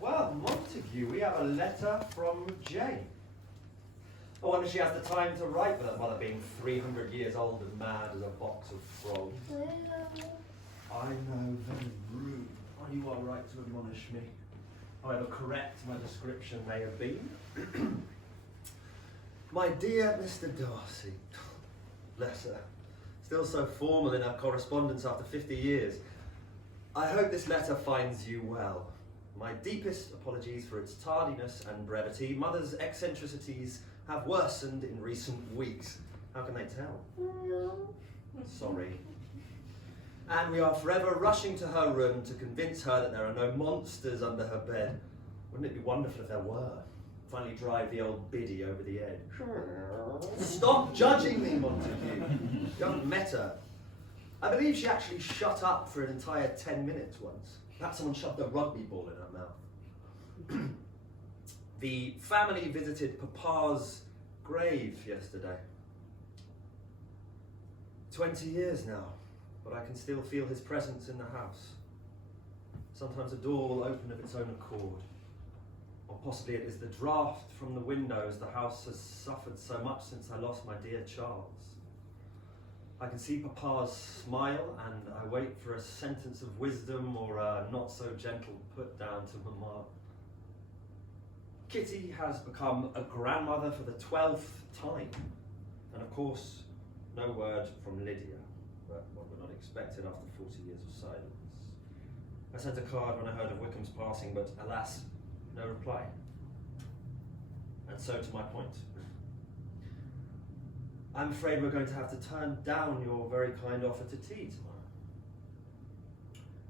Well, Montague, we have a letter from Jane. I wonder if she has the time to write with her mother being 300 years old and mad as a box of frogs. I know, very rude. You are right to admonish me, however correct my description may have been. My dear Mr. Darcy, bless her, still so formal in her correspondence after 50 years. I hope this letter finds you well. My deepest apologies for its tardiness and brevity. Mother's eccentricities have worsened in recent weeks. How can they tell? Sorry. And we are forever rushing to her room to convince her that there are no monsters under her bed. Wouldn't it be wonderful if there were? Finally drive the old biddy over the edge. Stop judging me, Montague. You haven't met her. I believe she actually shut up for an entire 10 minutes once. Perhaps someone shoved a rugby ball in her mouth. The family visited Papa's grave yesterday. 20 years now. But I can still feel his presence in the house. Sometimes a door will open of its own accord. Or possibly it is the draught from the windows. The house has suffered so much since I lost my dear Charles. I can see Papa's smile, and I wait for a sentence of wisdom or a not so gentle put down to Mamma. Kitty has become a grandmother for the 12th time. And of course, no word from Lydia. But one would not expect it after 40 years of silence. I sent a card when I heard of Wickham's passing, but alas, no reply. And so to my point. I'm afraid we're going to have to turn down your very kind offer to tea tomorrow.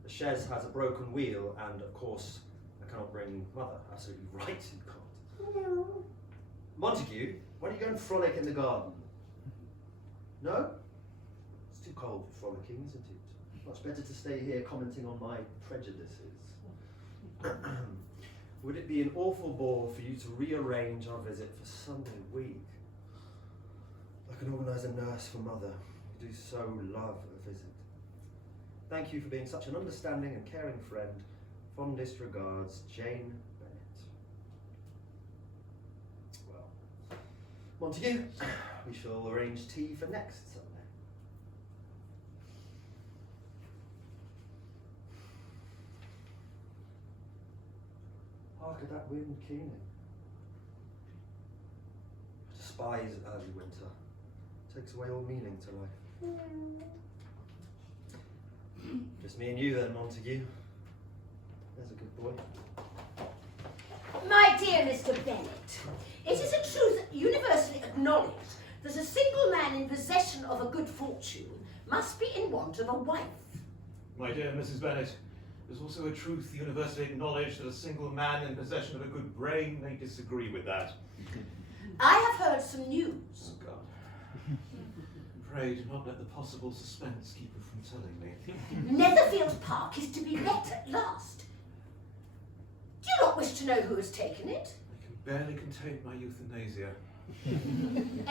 The chaise has a broken wheel, and of course, I cannot bring Mother. Absolutely right, you can't. No. Montague, why don't you go and frolic in the garden? No? Too cold for frolicking, isn't it? Much better to stay here commenting on my prejudices. Would it be an awful bore for you to rearrange our visit for Sunday week? I can organise a nurse for Mother. I do so love a visit. Thank you for being such an understanding and caring friend. Fondest regards, Jane Bennett. Well, Montague, we shall arrange tea for next Sunday. Hark at that wind keening. I despise early winter. It takes away all meaning to life. Just me and you then, Montague. There's a good boy. My dear Mr. Bennet, it is a truth universally acknowledged that a single man in possession of a good fortune must be in want of a wife. My dear Mrs. Bennet, there's also a truth universally acknowledged that a single man in possession of a good brain may disagree with that. I have heard some news. Oh, God. Pray do not let the possible suspense keep you from telling me. Netherfield Park is to be let at last. Do you not wish to know who has taken it? I can barely contain my euthanasia.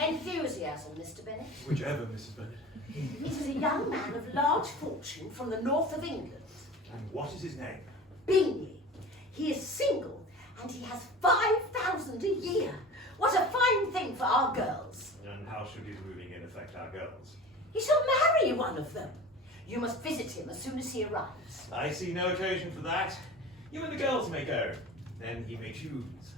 Enthusiasm, Mr. Bennet. Whichever, Mrs. Bennet. It is a young man of large fortune from the north of England. And what is his name? Bingley. He is single, and he has 5,000 a year. What a fine thing for our girls. And how should his moving in affect our girls? He shall marry one of them. You must visit him as soon as he arrives. I see no occasion for that. You and the girls may go. Then he may choose.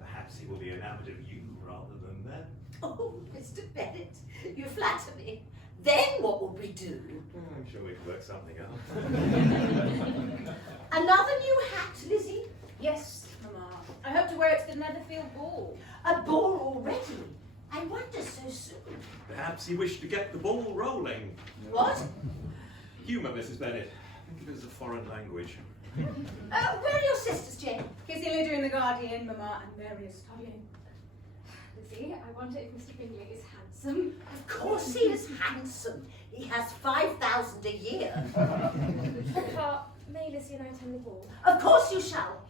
Perhaps he will be enamoured of you rather than them. Oh, Mr. Bennet, you flatter me. Then what will we do? I'm sure we can work something out. Another new hat, Lizzie? Yes, Mamma. I hope to wear it to the Netherfield ball. A ball already? I wonder so soon. Perhaps he wished to get the ball rolling. What? Humour, Mrs. Bennet. Think of it as a foreign language. Where are your sisters, Jane? Kissy and Lydia in the Guardian, Mamma, and Mary is studying. Lizzie, I wonder if Mr. Bingley is handsome. Of course he is handsome. He has 5,000 a year. Papa, may Lizzie and I attend the ball? Of course you shall.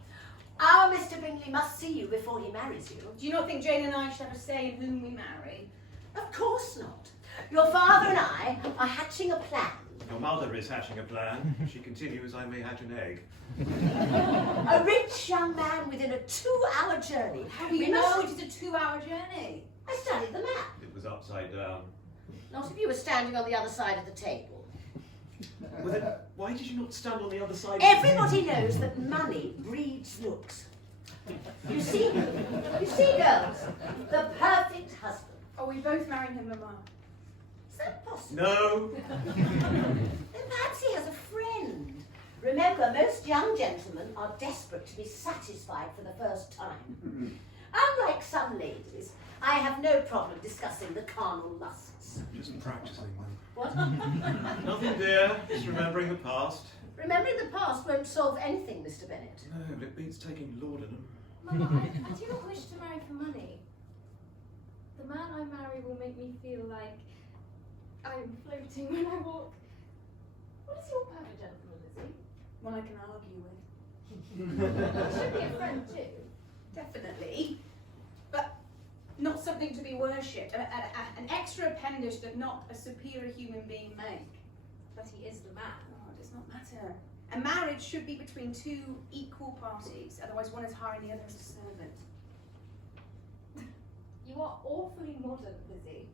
Our Mr. Bingley must see you before he marries you. Do you not think Jane and I should have a say in whom we marry? Of course not. Your father and I are hatching a plan Your mother is hatching a plan. If she continues, I may hatch an egg. A rich young man within a 2-hour journey. How do you know it is a 2-hour journey? I studied the map. It was upside down. Not if you were standing on the other side of the table. Well, then, why did you not stand on the other side? Everybody knows that money breeds looks. You see, girls, the perfect husband. Oh, we both married him, Mama. Is that possible? No. Then perhaps he has a friend. Remember, most young gentlemen are desperate to be satisfied for the first time. Unlike some ladies, I have no problem discussing the carnal lusts. Just practicing them. What? Nothing, dear. Just remembering the past. Remembering the past won't solve anything, Mr. Bennet. No, but it beats taking laudanum. Mama, I do not wish to marry for money. The man I marry will make me feel like I'm floating when I walk. What is your perfect gentleman, Lizzie? One I can argue with. You should be a friend too. Definitely. But not something to be worshipped. An extra appendage that not a superior human being make. But he is the man. Oh, it does not matter. A marriage should be between two equal parties, otherwise one is hiring the other as a servant. You are awfully modern, Lizzie.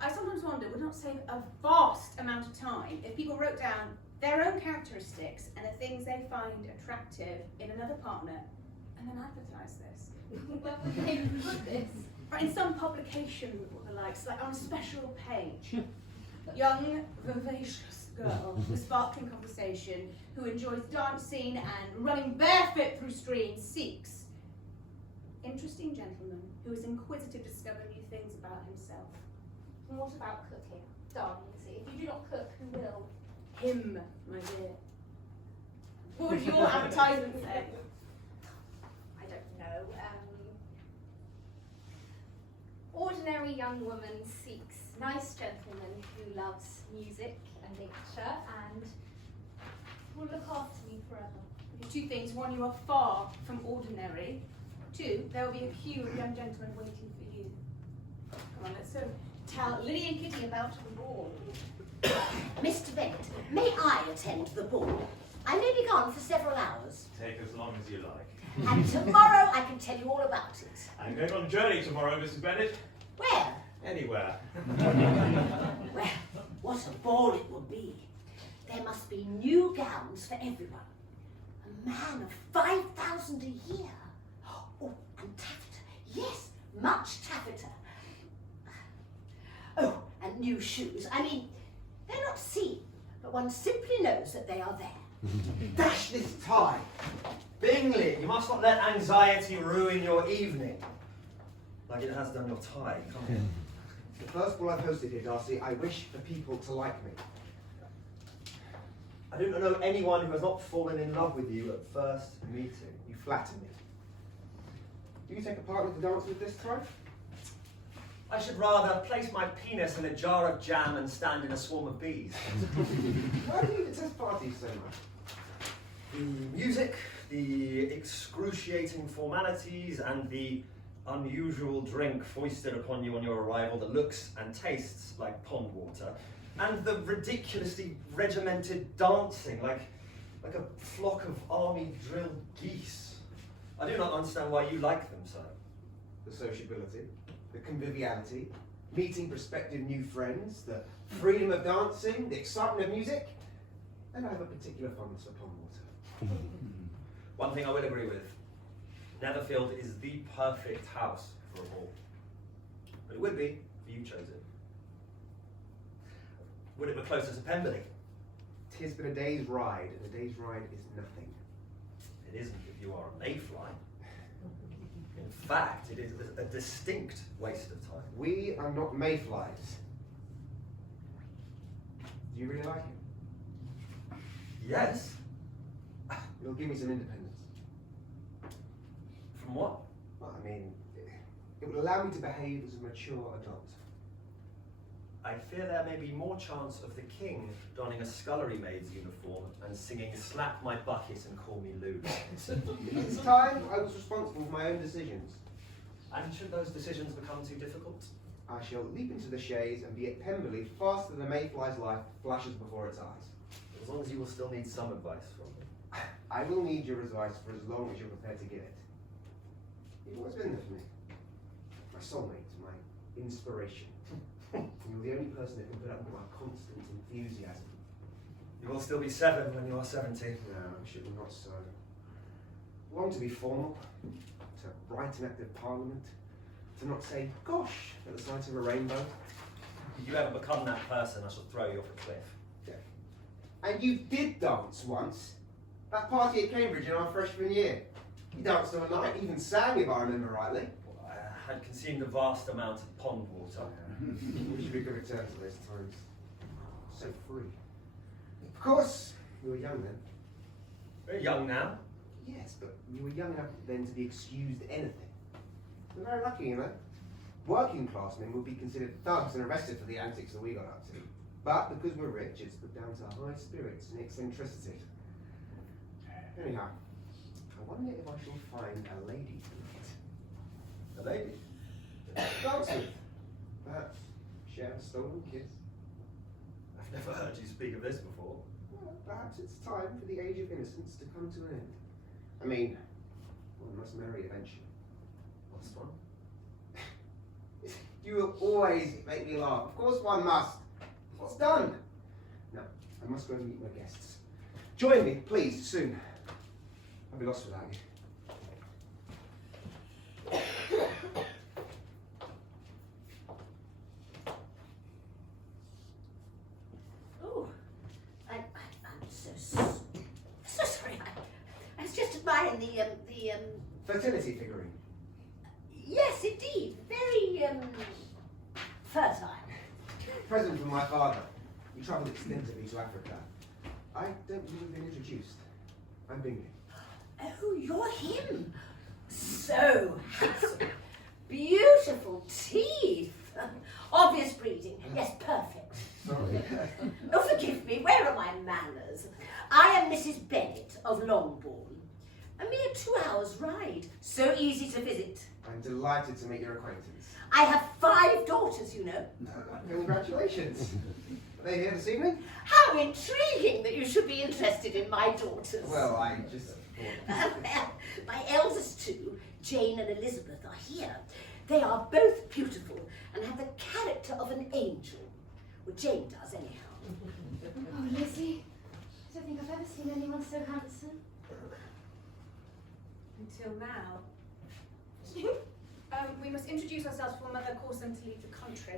I sometimes wonder, would not save a vast amount of time if people wrote down their own characteristics and the things they find attractive in another partner and then advertise this? Where would they put this? Or in some publication or the likes, like on a special page. Young, vivacious girl with sparkling conversation who enjoys dancing and running barefoot through streams seeks interesting gentleman who is inquisitive to discover new things about himself. And what about cooking? Darling Lizzie, if you do not cook, who will? Him, my dear. What would your advertisement say? I don't know. Ordinary young woman seeks nice gentleman who loves music and literature and will look after me forever. Two things. One, you are far from ordinary. Two, there will be a queue of young gentlemen waiting for you. Come on, let's tell Lily and Kitty about the ball. Mr. Bennet, may I attend the ball? I may be gone for several hours. Take as long as you like. And tomorrow I can tell you all about it. I'm going on a journey tomorrow, Mrs. Bennet. Where? Anywhere. Well, what a ball it will be. There must be new gowns for everyone. A man of 5,000 a year. Oh, and taffeta. Yes, much taffeta. Oh, and new shoes. I mean, they're not seen, but one simply knows that they are there. Dash this tie! Bingley, you must not let anxiety ruin your evening. Like it has done your tie. Come here. The first ball I've hosted here, Darcy, I wish for people to like me. I do not know anyone who has not fallen in love with you at first meeting. You flatter me. Do you take a part with the dancers this time? I should rather place my penis in a jar of jam and stand in a swarm of bees. Why do you detest parties so much? The music, the excruciating formalities, and the unusual drink foisted upon you on your arrival that looks and tastes like pond water, and the ridiculously regimented dancing like a flock of army drilled geese. I do not understand why you like them so. The sociability, the conviviality, meeting prospective new friends, the freedom of dancing, the excitement of music, and I have a particular fondness for pond water. One thing I will agree with, Netherfield is the perfect house for a ball. But it would be if you chose it. Would it be closer to Pemberley? 'Tis but a day's ride, and a day's ride is nothing. It isn't if you are a mayfly. In fact, it is a distinct waste of time. We are not mayflies. Do you really like him? Yes. It'll give me some independence. From what? Well, I mean, it will allow me to behave as a mature adult. I fear there may be more chance of the king donning a scullery maid's uniform and singing "Slap my bucket and call me Lou." This time, I was responsible for my own decisions. And should those decisions become too difficult? I shall leap into the chaise and be at Pemberley faster than a mayfly's life flashes before its eyes. As long as you will still need some advice from me. I will need your advice for as long as you're prepared to give it. You've always been there for me. My soulmate, my inspiration. You're the only person that can put up with my constant enthusiasm. You will still be 7 when you are 70. No, I'm sure not so. Long to be formal, to write an act of parliament, to not say gosh at the sight of a rainbow. If you ever become that person, I shall throw you off a cliff. Yeah. And you did dance once. That party at Cambridge in our freshman year. You danced all night, even sang if I remember rightly. Well, I had consumed a vast amount of pond water. Wish we could return to those times. So free. Of course, you were young then. Very young now. Yes, but you were young enough then to be excused anything. We're very lucky, you know. Working class men would be considered thugs and arrested for the antics that we got up to. But because we're rich, it's put down to high spirits and eccentricity. Anyhow, I wonder if I shall find a lady tonight. A lady. Dance with. Perhaps share a stolen kiss. I've never heard you speak of this before. Well, perhaps it's time for the age of innocence to come to an end. I mean, one must marry eventually. Last one. You will always make me laugh. Of course one must. What's done? Now, I must go and meet my guests. Join me, please, soon. I'll be lost without you. Oh, I'm so sorry. I was just admiring the Fertility figurine. Yes, indeed, very fertile. Present from my father. He travelled extensively to Africa. I don't believe we've been introduced. I'm Bingley. Oh, you're him. So handsome. Beautiful teeth. Obvious breeding. Yes, perfect. Sorry. Oh, forgive me. Where are my manners? I am Mrs. Bennet of Longbourn. A mere 2 hours' ride. So easy to visit. I'm delighted to make your acquaintance. I have 5 daughters, you know. Congratulations. Are they here this evening? How intriguing that you should be interested in my daughters. Well, I just thought... My eldest 2, Jane and Elizabeth, are here. They are both beautiful and have the character of an angel. Well, Jane does, anyhow. Oh, Lizzie. I don't think I've ever seen anyone so handsome. Until now. We must introduce ourselves before Mother calls them to leave the country.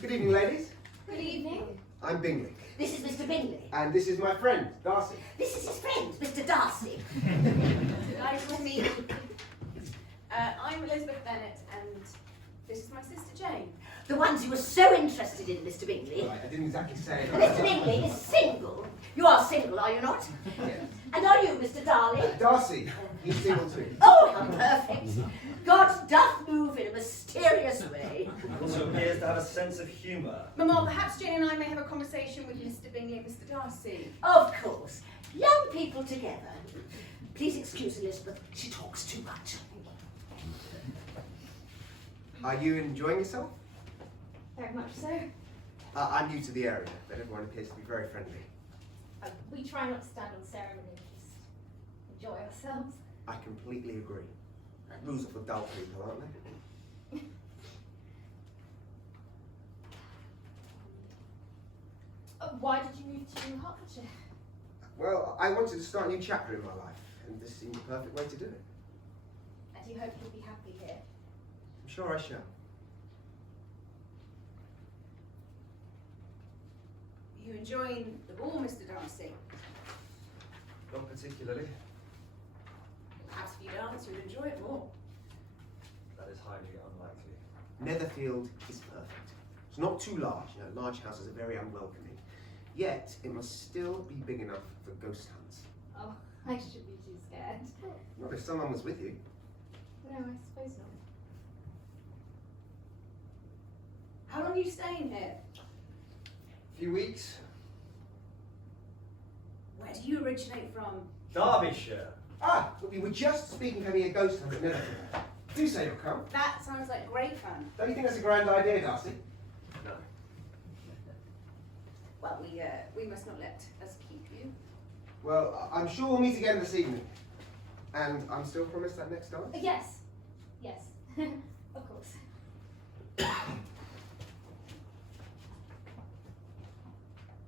Good evening, ladies. Good evening. I'm Bingley. This is Mr. Bingley. And this is my friend, Darcy. This is his friend, Mr. Darcy. Delighted to meet you. I'm Elizabeth Bennet, and this is my sister Jane. The ones you were so interested in, Mr. Bingley. Right, I didn't exactly say it. Mr. Bingley is single. You are single, are you not? Yes. And are you, Mr. Darley? Darcy, he's single too. Oh, how perfect. God doth move in a mysterious way. He also appears to have a sense of humour. Mamma, perhaps Jane and I may have a conversation with Mr. Bingley and Mr. Darcy. Of course. Young people together. Please excuse Elizabeth. She talks too much. Are you enjoying yourself? Very much so. I'm new to the area, but everyone appears to be very friendly. We try not to stand on ceremony, just enjoy ourselves. I completely agree. Rules are for dull people, aren't they? Why did you move to Hertfordshire? Well, I wanted to start a new chapter in my life, and this seemed the perfect way to do it. And you hope you'll be happy here? I'm sure I shall. You enjoying the ball, Mr. Darcy? Not particularly. Perhaps if you dance, you'd enjoy it more. That is highly unlikely. Netherfield is perfect. It's not too large. You know, large houses are very unwelcoming. Yet, it must still be big enough for ghost hunts. Oh, I should be too scared. Not if someone was with you. No, I suppose not. How long are you staying here? A few weeks. Where do you originate from? Derbyshire. Ah, but we were just speaking of having a ghost hunt at Netherfield. Do say you'll come. That sounds like great fun. Don't you think that's a grand idea, Darcy? No. Well, we must not let us keep you. Well, I'm sure we'll meet again this evening. And I'm still promised that next dance? Yes. Yes. Of course.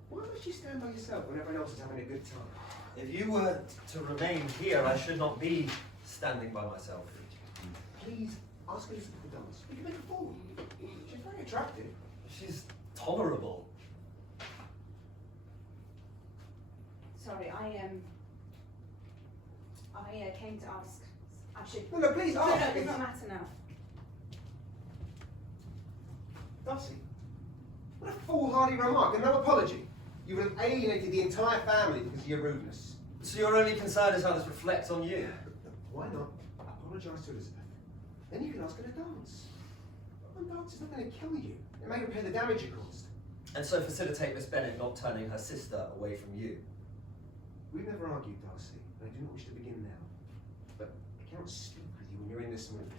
Why must you stand by yourself when everyone else is having a good time? If you were to remain here, I should not be standing by myself. Please ask Elizabeth to dance. We can make a fool. She's very attractive. She's tolerable. Sorry, I came to ask. I should. No, please No, ask. no, it does not matter now. Darcy, what a foolhardy remark and no apology. You would have alienated the entire family because of your rudeness. So your only concern is how this reflects on you? Why not apologise to Elizabeth? Then you can ask her to dance. One dance is not going to kill you. It may repair the damage you caused. And so facilitate Miss Bennet not turning her sister away from you. We've never argued, Darcy, and I do not wish to begin now. But I cannot speak with you when you're in this mood.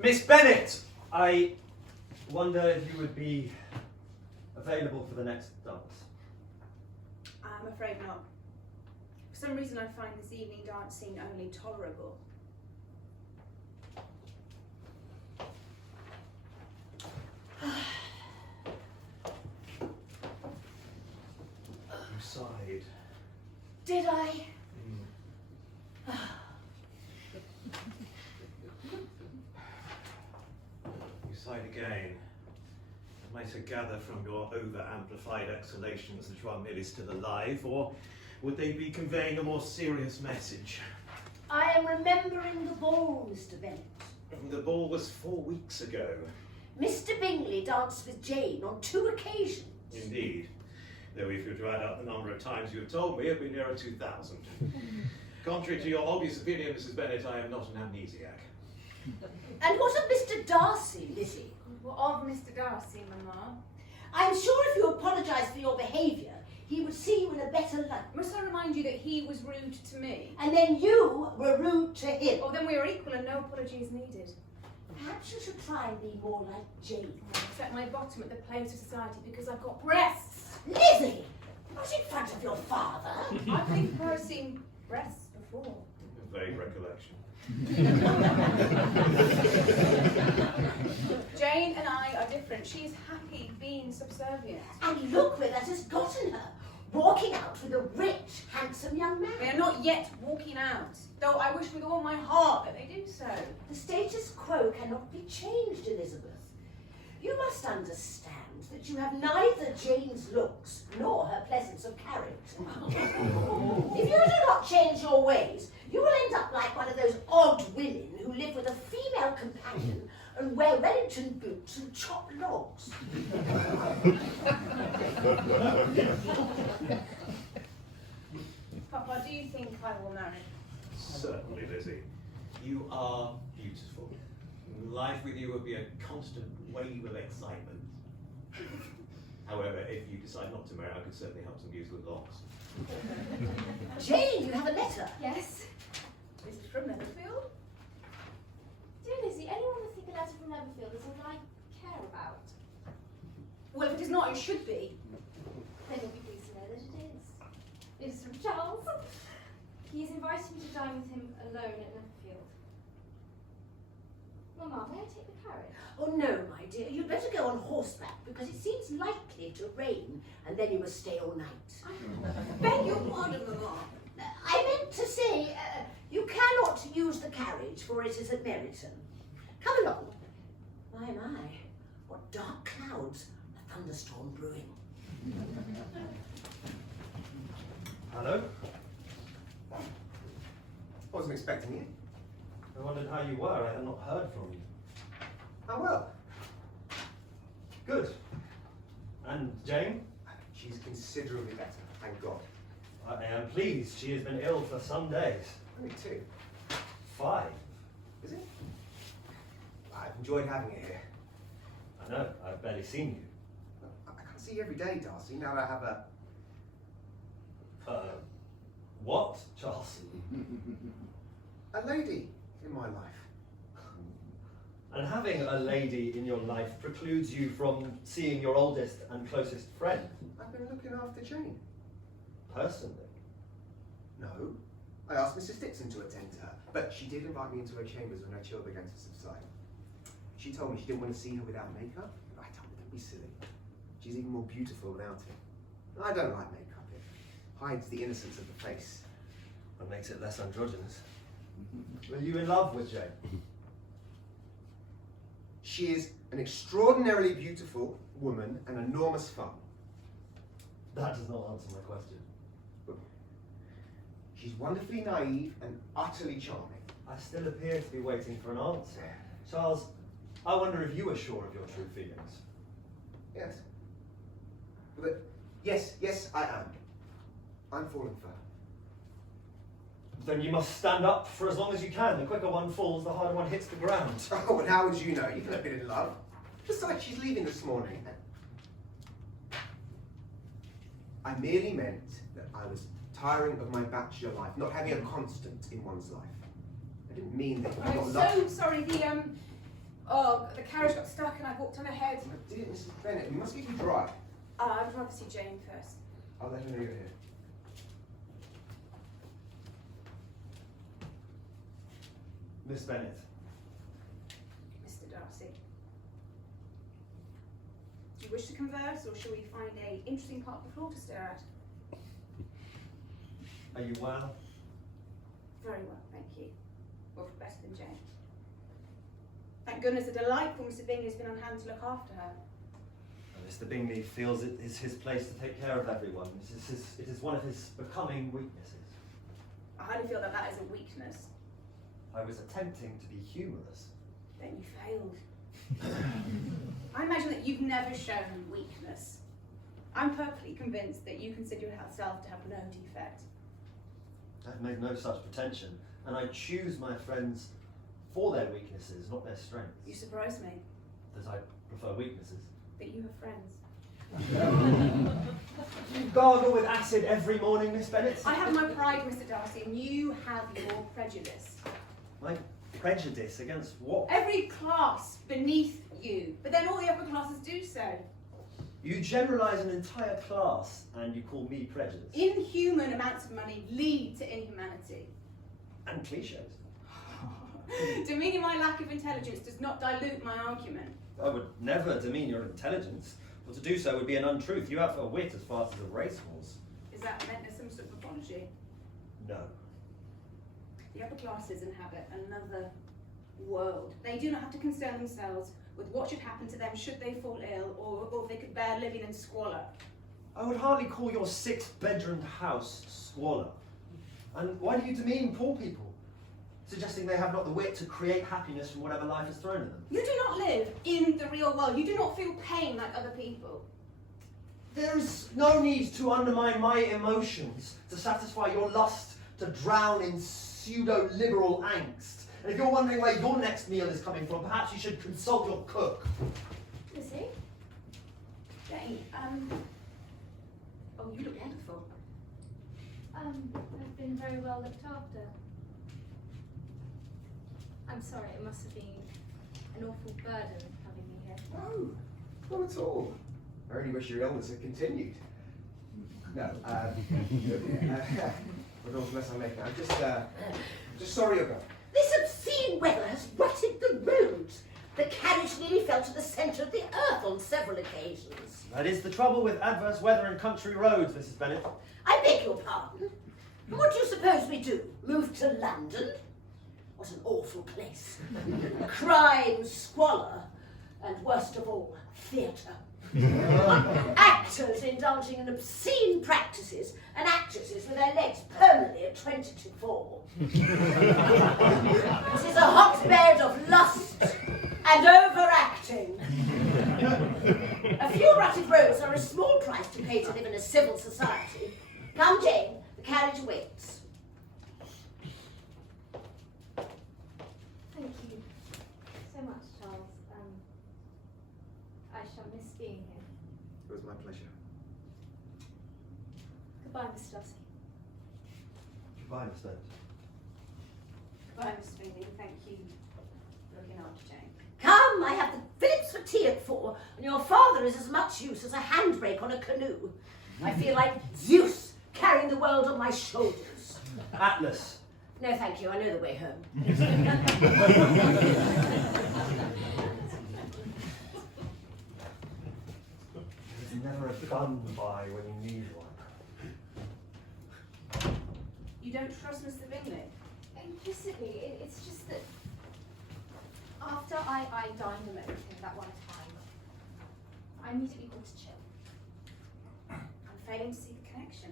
Miss Bennet! I wonder if you would be available for the next dance. I'm afraid not. For some reason, I find this evening dancing only tolerable. You sighed. Did I? You sighed again. I might have gathered from your over-amplified exhalations that you are merely still alive, or would they be conveying a more serious message? I am remembering the ball, Mr. Bennet. The ball was 4 weeks ago. Mr. Bingley danced with Jane on 2 occasions. Indeed. Though if you were to add up the number of times you have told me, it would be nearer 2,000. Contrary to your obvious opinion, Mrs. Bennet, I am not an amnesiac. And what of Mr. Darcy, Lizzie? What of Mr. Darcy, Mamma? I'm sure if you apologise for your behaviour, he would see you in a better light. Must I remind you that he was rude to me? And then you were rude to him. Oh, then we are equal and no apology is needed. Perhaps you should try and be more like Jane. I set my bottom at the place of society because I've got breasts. Lizzie! Not in front of your father. I think I've seen breasts before. A vague recollection. Jane and I are different. She's happy being subservient. And look where that has gotten her. Walking out with a rich, handsome young They man. are not yet walking out, though I wish with all my heart that they do so. The status quo cannot be changed, Elizabeth. You must understand that you have neither Jane's looks nor her pleasance of character. If you do not change your ways, you will end up like one of those odd women who live with a female companion and wear Wellington boots and chop logs. Papa, do you think I will marry? Certainly, Lizzie. You are beautiful. Life with you would be a constant wave of excitement. However, if you decide not to marry, I could certainly help some views with locks. Jane, you have a letter. Yes. Is it from Netherfield? Dear Lizzie, anyone would think a letter from Netherfield is all I care about. Well, if it is not, it should be. Then you'll be pleased to know that it is. It is from Charles. He has invited me to dine with him alone at Netherfield. Mamma, may I take the carriage? Oh no, my dear, you'd better go on horseback because it seems likely to rain and then you must stay all night. Beg your pardon, Mamma. I meant to say, you cannot use the carriage for it is at Meryton. Come along. My, what dark clouds, a thunderstorm brewing. Hello? Wasn't expecting you. I wondered how you were. I had not heard from you. How well? Good. And Jane? She's considerably better, thank God. I am pleased. She has been ill for some days. Only 2. 5. Is it? I've enjoyed having it here. I know. I've barely seen you. I can't see you every day, Darcy, now that I have a What, Charles? A lady in my life. And having a lady in your life precludes you from seeing your oldest and closest friend. I've been looking after Jane. Personally. No. I asked Mrs. Dixon to attend to her, but she did invite me into her chambers when her chill began to subside. She told me she didn't want to see her without makeup. I told her, don't be silly. She's even more beautiful without it. I don't like makeup. It hides the innocence of the face. That makes it less androgynous. Are you in love with Jane? She is an extraordinarily beautiful woman and enormous fun. That does not answer my question. She's wonderfully naive and utterly charming. I still appear to be waiting for an answer. Charles, I wonder if you are sure of your true feelings. Yes. But yes, I am. I'm falling for her. Then you must stand up for as long as you can. The quicker one falls, the harder one hits the ground. Oh, and how would you know? You've never been in love. Besides, she's leaving this morning. I merely meant that I was tiring of my bachelor life, not having a constant in one's life. I didn't mean that you're I'm not so sorry, the carriage got stuck and I walked on ahead. My dear Mrs. Bennet, we must get you dry. I'd rather see Jane first. I'll let her know you're here. Miss Bennet. Mr. Darcy. Do you wish to converse, or shall we find a interesting part of the floor to stare at? Are you well? Very well, thank you. Well, better than Jane. Thank goodness a delightful Mr. Bingley's been on hand to look after her. Mr. Bingley feels it is his place to take care of everyone. It is one of his becoming weaknesses. I hardly feel that that is a weakness. I was attempting to be humorous. Then you failed. I imagine that you've never shown weakness. I'm perfectly convinced that you consider yourself to have no defect. I've made no such pretension, and I choose my friends for their weaknesses, not their strengths. You surprise me. That I prefer weaknesses. That you have friends. You gargle with acid every morning, Miss Bennet? I have my pride, Mr. Darcy, and you have your prejudice. My prejudice against what? Every class beneath you, but then all the upper classes do so. You generalise an entire class and you call me prejudiced. Inhuman amounts of money lead to inhumanity. And cliches. Demeaning my lack of intelligence does not dilute my argument. I would never demean your intelligence, for to do so would be an untruth. You have a wit as fast as a racehorse. Is that meant as some sort of apology? No. The upper classes inhabit another world. They do not have to concern themselves with what should happen to them should they fall ill, or if they could bear living in squalor. I would hardly call your 6-bedroomed house squalor. And why do you demean poor people? Suggesting they have not the wit to create happiness from whatever life has thrown at them. You do not live in the real world. You do not feel pain like other people. There is no need to undermine my emotions to satisfy your lust to drown in pseudo-liberal angst. And if you're wondering where your next meal is coming from, perhaps you should consult your cook. Lizzie? Jane, oh, you look wonderful. I've been very well looked after. I'm sorry, it must have been an awful burden having me here. No, not at all. I only wish your illness had continued. No, what else mess I make now? Just sorry you're gone. This obscene weather has rutted the roads. The carriage nearly fell to the centre of the earth on several occasions. That is the trouble with adverse weather and country roads, Mrs. Bennet. I beg your pardon. And what do you suppose we do? Move to London? What an awful place. Crime, squalor, and worst of all, theatre. Actors indulging in obscene practices and actresses with their legs permanently at 20 to 4. This is a hotbed of lust and overacting. A few rutted roads are a small price to pay to live in a civil society. Come, Jane, the carriage waits. Thank you so much, Charles. I shall miss being here. It was my pleasure. Goodbye, Mr. Darcy. Miss Bennett. Goodbye, Mr. Bingley. Thank you for looking after Jane. Come, I have the Phillips for tea at 4, and your father is as much use as a handbrake on a canoe. I feel like Zeus carrying the world on my shoulders. Atlas. No, thank you. I know the way home. There's never a gun by when you need one. You don't trust Mr. Bingley? Implicitly, it's just that after I dined alone with him that one time, I immediately got to chill. I'm failing to see the connection.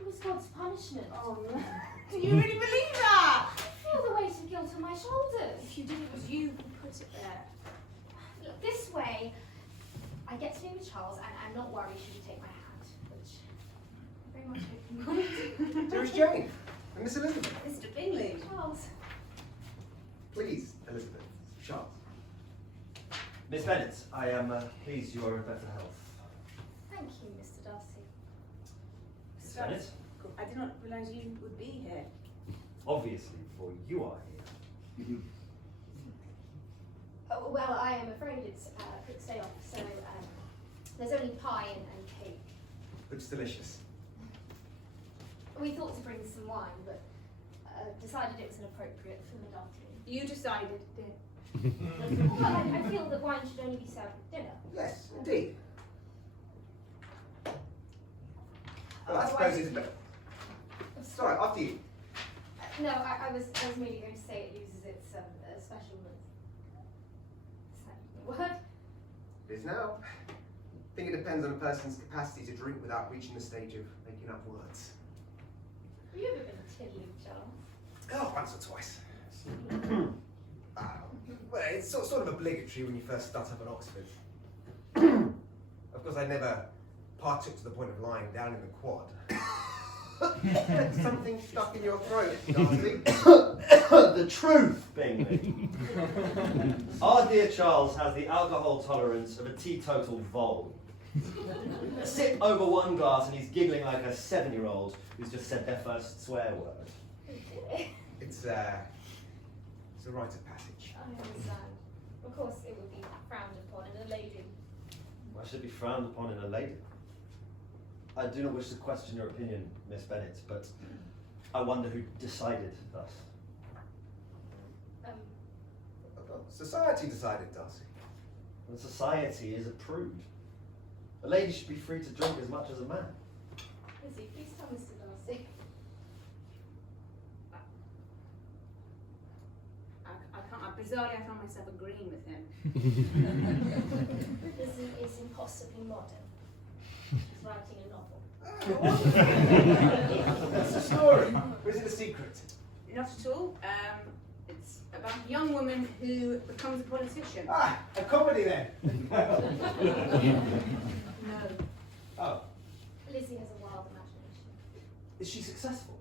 It was God's punishment. Oh no. Do you really believe that? I feel the weight of guilt on my shoulders. If you did, it was you who put it there. Look, this way, I get to be with Charles, and I'm not worried should he take my hand, which I very much hope he won't. Dearest Jane and Miss Elizabeth. Mr. Bingley. Charles. Please, Elizabeth. Charles. Miss Bennett, I am pleased you are in better health. Thank you, Mr. Darcy. Miss Bennett, I did not realise you would be here. obviously, for you are here. Oh, well, I am afraid it's cook's day off, so there's only pie and cake. Looks delicious. We thought to bring some wine, but decided it was inappropriate for mid-afternoon. You decided, dear. Well, I feel that wine should only be served with dinner. Yes, indeed. Well, I Oh, suppose it's better. Sorry, after you. No, I was merely going to say it uses its special word. It is now. I think it depends on a person's capacity to drink without reaching the stage of making up words. Have you ever been tiddly, Charles? Oh, once or twice. Well, it's sort of obligatory when you first start up at Oxford. Of course, I never partook to the point of lying down in the quad. Something stuck in your throat, Darcy. The truth, Bingley. Our dear Charles has the alcohol tolerance of a teetotal vole. A sip over one glass and he's giggling like a 7-year-old who's just said their first swear word. It's a rite of passage. I understand. Of course, it would be frowned upon in a lady. Why should it be frowned upon in a lady? I do not wish to question your opinion, Miss Bennett, but I wonder who decided thus. Society decided, Darcy. And society is a prude. A lady should be free to drink as much as a man. Lizzie, please tell Mr. Darcy. Bizarrely, I found myself agreeing with him. Lizzie is impossibly modern. She's writing a novel. What's the story? Or is it a secret? Not at all. It's about a young woman who becomes a politician. Ah, a comedy then. No. Oh, Lizzie has a wild imagination. Is she successful?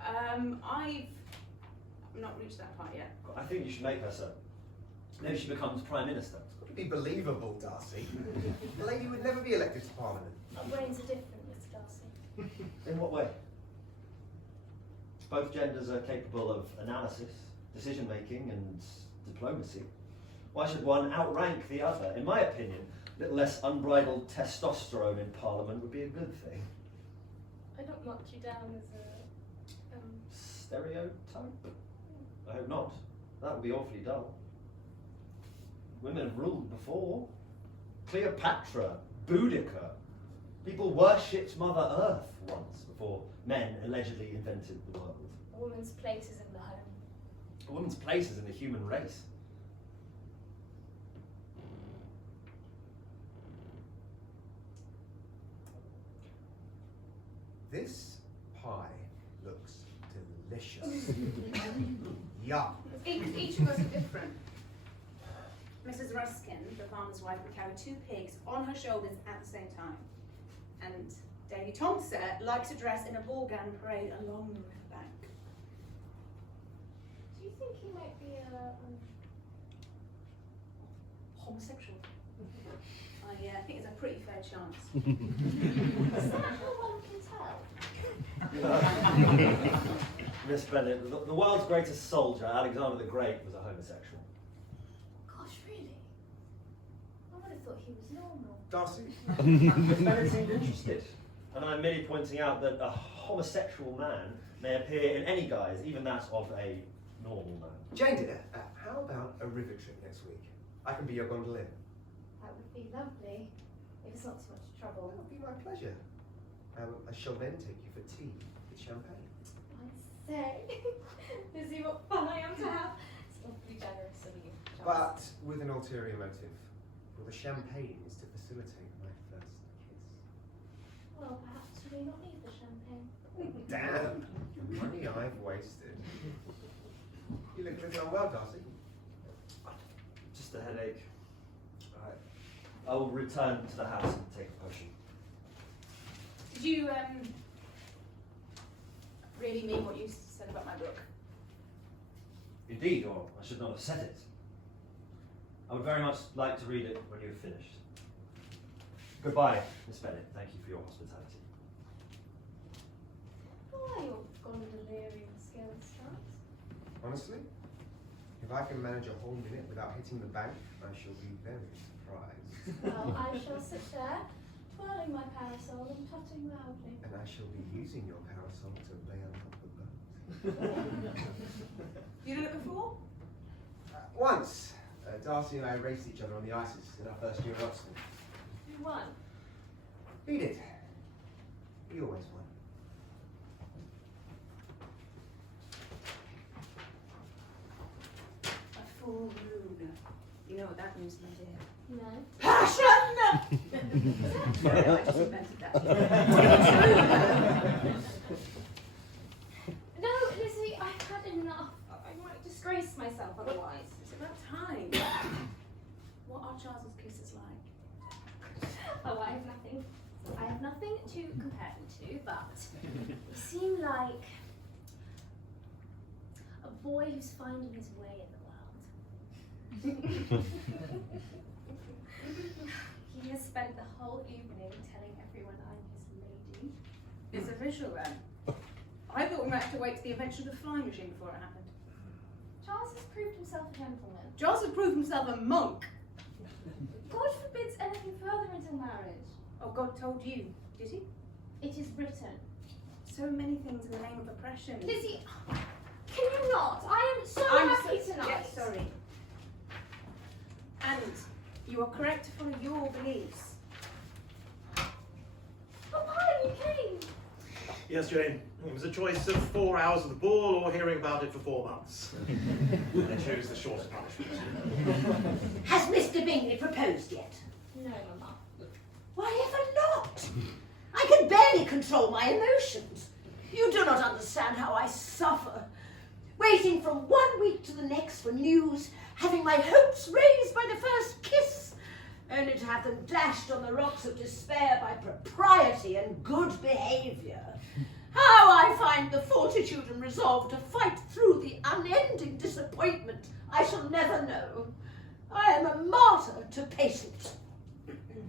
I've not reached that part yet. I think you should make her so. Maybe she becomes Prime Minister. it's got to be believable, Darcy. The lady would never be elected to Parliament. Our brains are different, Mr. Darcy. In what way? Both genders are capable of analysis, decision making, and diplomacy. Why should one outrank the other? In my opinion, a little less unbridled testosterone in Parliament would be a good thing. I don't mark you down as a Stereotype? I hope not. That would be awfully dull. Women have ruled before. Cleopatra, Boudica. People worshipped Mother Earth once before men allegedly invented the world. A woman's place is in the home. A woman's place is in the human race. This pie looks delicious. Yum. Each of us are different. Mrs. Ruskin, the farmer's wife, would carry 2 pigs on her shoulders at the same time. And Davy Thompson likes to dress in a ball gown and parade along the riverbank. Do you think he might be a Homosexual. I think it's a pretty fair chance. Is that how one can tell? Miss Bennet, the world's greatest soldier, Alexander the Great, was a homosexual. Gosh, really? I would have thought he was normal. Darcy? Miss Bennet seemed interested, and I'm merely pointing out that a homosexual man may appear in any guise, even that of a normal man. Jane dear, how about a river trip next week? I can be your gondolier. That would be lovely, if it's not too much trouble. That would be my pleasure. I shall then take you for tea with champagne. I say, Lizzie, what fun I am to have. It's awfully generous of you, Charles. But with an ulterior motive. For the champagne is to facilitate my first kiss. Well, perhaps you may not need the champagne. Damn! Money I've wasted. You look pretty unwell, Darcy. Just a headache. Alright. I will return to the house and take a potion. Did you really mean what you said about my book? Indeed, or I should not have said it. I would very much like to read it when you have finished. Goodbye, Miss Bennet. Thank you for your hospitality. How are your gondoliering skills, Charles? Honestly, if I can manage a whole minute without hitting the bank, I shall be very surprised. Well, I shall sit there, twirling my parasol and tutting loudly. And I shall be using your parasol to bail out the boat. You done it before? Once, Darcy and I raced each other on the ices in our first year at Oxford. Who won? He did. He always won. A full moon. You know what that means, my dear? No. Passion! Sorry, I just invented that. No, Lizzie, I've had enough. I might disgrace myself otherwise. It's about time. What are Charles's kisses like? Oh, I have nothing. I have nothing to compare them to, but you seem like a boy who's finding his way in the world. He has spent the whole evening telling everyone I'm his lady. It's official then. I thought we might have to wait to the invention of the flying machine before it happened. Charles has proved himself a gentleman. Charles had proved himself a monk. God forbids anything further until marriage. Oh, God told you, did he? It is written. So many things in the name of oppression. Lizzie, can you not? I am so I'm happy so, tonight. yeah, sorry. And you are correct to follow your beliefs. Papa, you came. Yes, Jane. It was a choice of 4 hours of the ball or hearing about it for 4 months. I chose the shorter punishment. Has Mr. Bingley proposed yet? No, Mama. Why ever not? I can barely control my emotions. You do not understand how I suffer. Waiting from 1 week to the next for news, having my hopes raised by the first kiss, only to have them dashed on the rocks of despair by propriety and good behaviour. How I find the fortitude and resolve to fight through the unending disappointment I shall never know. I am a martyr to patience.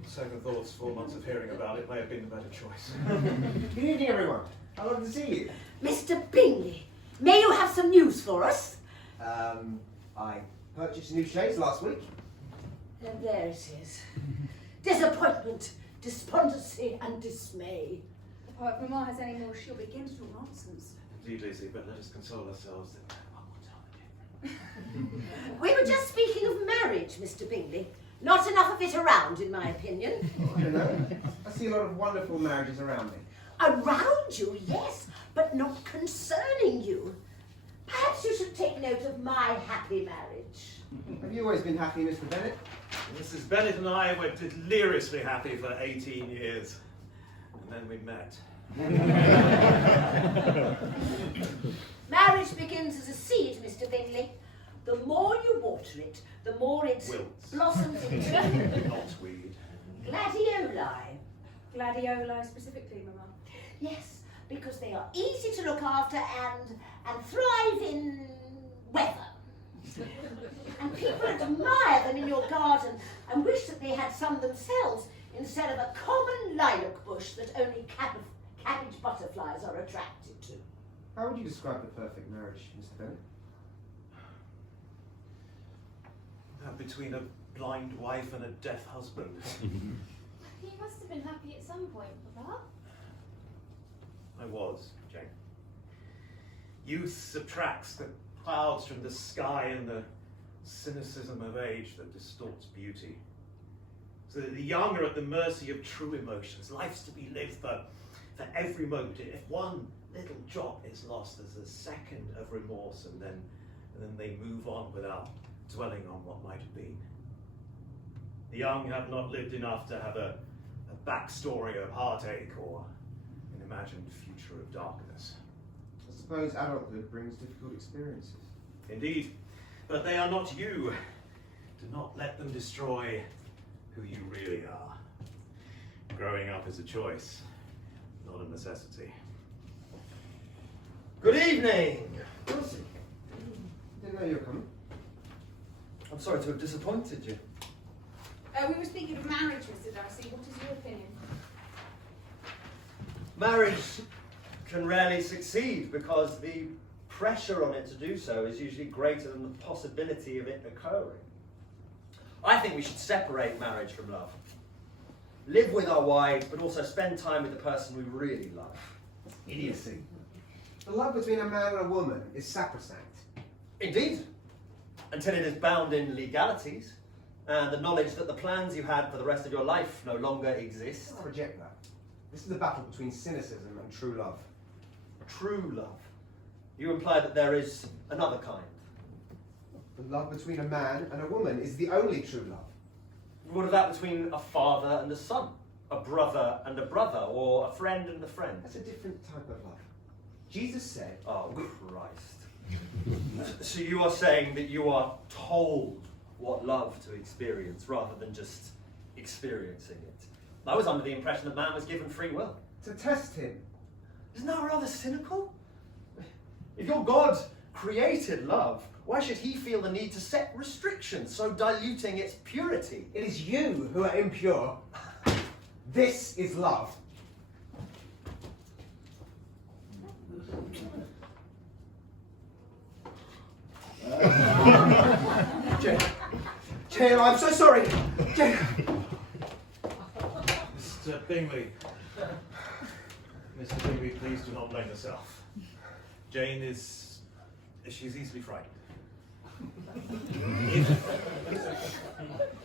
Second thoughts, 4 months of hearing about it may have been the better choice. Good evening, everyone. How lovely to see you. Mr. Bingley, may you have some news for us? I purchased new shades last week. And there it is. Disappointment, despondency and dismay. If our Mama has any more, she'll begin to talk nonsense. Indeed, Lizzie, but let us console ourselves that one more time. We were just speaking of marriage, Mr. Bingley. Not enough of it around, in my opinion. I don't know. I see a lot of wonderful marriages around me. Around you, yes, but not concerning you. Perhaps you should take note of my happy marriage. Have you always been happy, Mr. Bennet? Mrs. Bennet and I were deliriously happy for 18 years. And then we met. Marriage begins as a seed, Mr. Bingley. The more you water it, the more it Wilts. blossoms into Knotweed. gladioli. Gladioli specifically, Mama. Yes, because they are easy to look after and thrive in weather. And people admire them in your garden and wish that they had some themselves instead of a common lilac bush that only cabbage butterflies are attracted to. How would you describe the perfect marriage, Mr. Bennett? That between a blind wife and a deaf husband. You must have been happy at some point, Papa. I was, Jane. Youth subtracts the clouds from the sky and the cynicism of age that distorts beauty. So that the young are at the mercy of true emotions. Life's to be lived for every moment. If one little jot is lost, there's a second of remorse, and then they move on without dwelling on what might have been. The young have not lived enough to have a backstory of heartache or an imagined future of darkness. I suppose adulthood brings difficult experiences. Indeed, but they are not you. Do not let them destroy who you really are. Growing up is a choice, not a necessity. Good evening! Wilson, didn't know you were coming. I'm sorry to have disappointed you. We were speaking of marriage, Mr. Darcy. What is your opinion? Marriage can rarely succeed because the pressure on it to do so is usually greater than the possibility of it occurring. I think we should separate marriage from love. Live with our wives, but also spend time with the person we really love. Idiocy. The love between a man and a woman is sacrosanct. Indeed, until it is bound in legalities and the knowledge that the plans you had for the rest of your life no longer exist. I reject that. This is a battle between cynicism and true love. True love. You imply that there is another kind. The love between a man and a woman is the only true love. What about between a father and a son? A brother and a brother? Or a friend and a friend? That's a different type of love. Jesus said, Oh, Christ. So you are saying that you are told what love to experience rather than just experiencing it. I was under the impression that man was given free will. to test him. Isn't that rather cynical? If your God created love, why should he feel the need to set restrictions, so diluting its purity? It is you who are impure. This is love. Jane, I'm so sorry. Jane. Mr. Bingley. Mr. Bingley, please do not blame yourself. Jane she's easily frightened.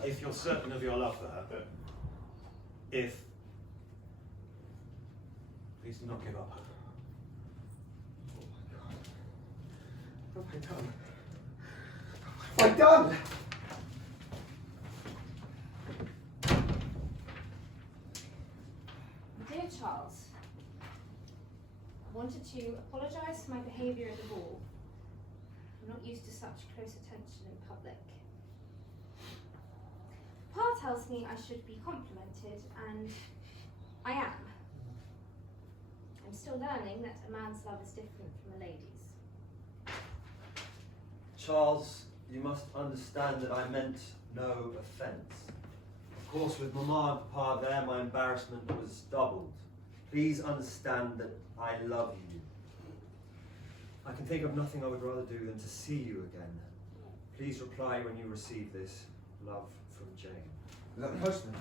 If you're certain of your love for her, please do not give up hope. What have I done? What have I done? Dear Charles, I wanted to apologise for my behaviour at the ball. I'm not used to such close attention in public. Pa tells me I should be complimented, and I am. I'm still learning that a man's love is different from a lady's. Charles, you must understand that I meant no offence. Of course, with Mama and Papa there, my embarrassment was doubled. Please understand that I love you. I can think of nothing I would rather do than to see you again. Please reply when you receive this. Love from Jane. Is that the postman?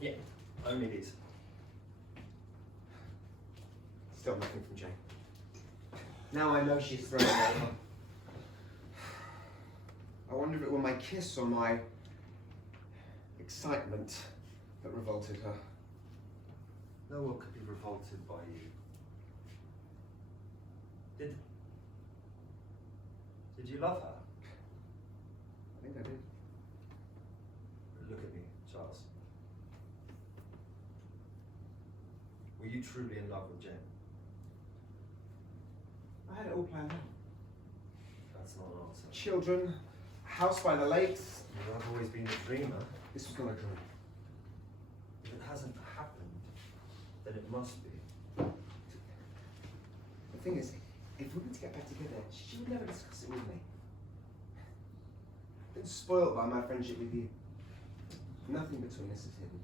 Yeah, only these. Still nothing from Jane. Now I know she's thrown it over. I wonder if it were my kiss or my excitement that revolted her. No one could be revolted by you. Did you love her? I think I did. Look at me, Charles. Were you truly in love with Jane? I had it all planned out. That's not an answer. Children, a house by the lakes. Well, I've always been a dreamer. This was gonna dream. If it hasn't happened, then it must be. The thing is, if we were to get back together, she would never discuss it with me. I've been spoiled by my friendship with you. Nothing between us is hidden.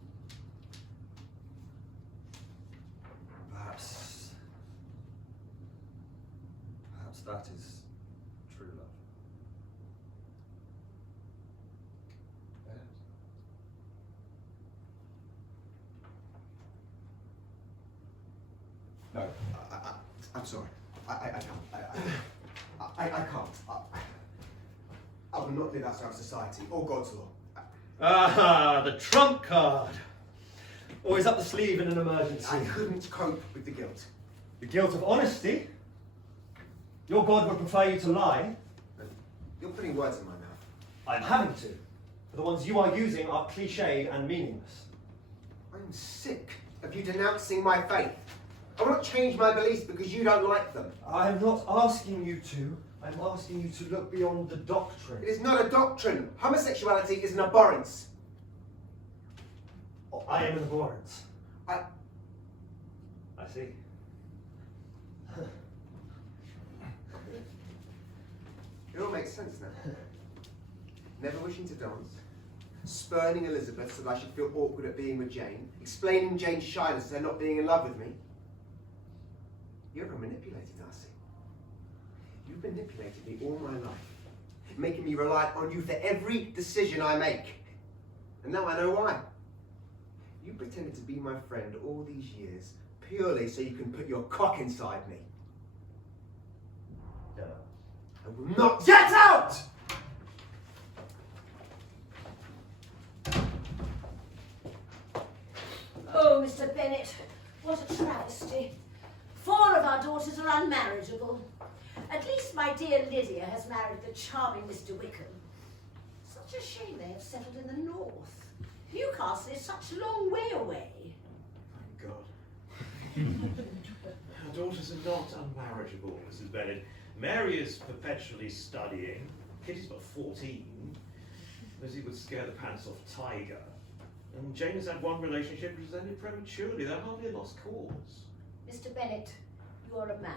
Perhaps that is true love. No, I'm sorry. I can't. I can't. I will not live outside of society or God's law. Ah, the trump card. Always up the sleeve in an emergency. I couldn't cope with the guilt. The guilt of honesty. Your God would prefer you to lie. You're putting words in my mouth. I'm having to. But the ones you are using are cliched and meaningless. I'm sick of you denouncing my faith. I will not change my beliefs because you don't like them. I'm not asking you to. I'm asking you to look beyond the doctrine. It is not a doctrine. Homosexuality is an abhorrence. Oh, I am an abhorrence. I see. It all makes sense now. Never wishing to dance, spurning Elizabeth so that I should feel awkward at being with Jane, explaining Jane's shyness to her not being in love with me. You're a manipulator, Darcy. You've manipulated me all my life, making me rely on you for every decision I make. And now I know why. You pretended to be my friend all these years, purely so you can put your cock inside me. Yeah. I will not get out! Oh, Mr. Bennet, what a travesty. 4 of our daughters are unmarriageable. At least my dear Lydia has married the charming Mr. Wickham. Such a shame they have settled in the north. Newcastle is such a long way away. Thank God. Our daughters are not unmarriageable, Mrs. Bennet. Mary is perpetually studying. Kitty's but 14. Lizzie would scare the pants off Tiger. And Jane has had one relationship which has ended prematurely. They're hardly a lost cause. Mr. Bennet, you are a man.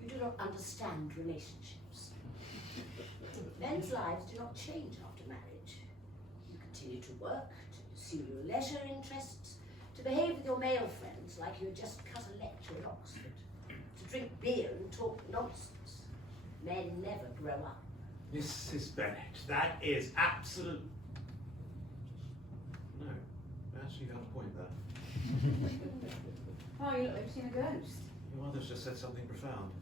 You do not understand relationships. Men's lives do not change after marriage. You continue to work, to pursue your leisure interests, to behave with your male friends like you had just cut a lecture at Oxford, to drink beer and talk nonsense. Men never grow up. Mrs. Bennet, that is absolute... No, actually you have a point there. Oh, you look like you've seen a ghost. Your mother's just said something profound.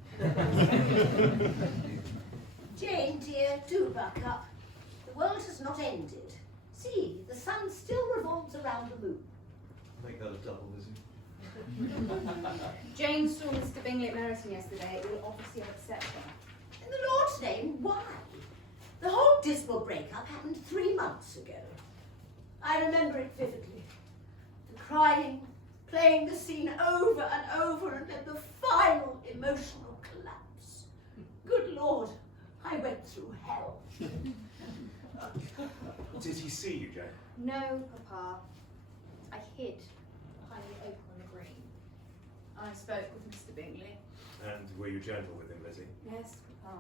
Jane, dear, do buck up. The world has not ended. See, the sun still revolves around the moon. Make that a double, Lizzie. Jane saw Mr. Bingley at Meryton yesterday. It will obviously upset her. In the Lord's name, why? The whole dismal breakup happened 3 months ago. I remember it vividly. The crying, playing the scene over and over, and then the final emotional collapse. Good Lord, I went through hell. Did he see you, Jane? No, Papa. I hid behind the oak on the green. I spoke with Mr. Bingley. And were you gentle with him, Lizzie? Yes, Papa.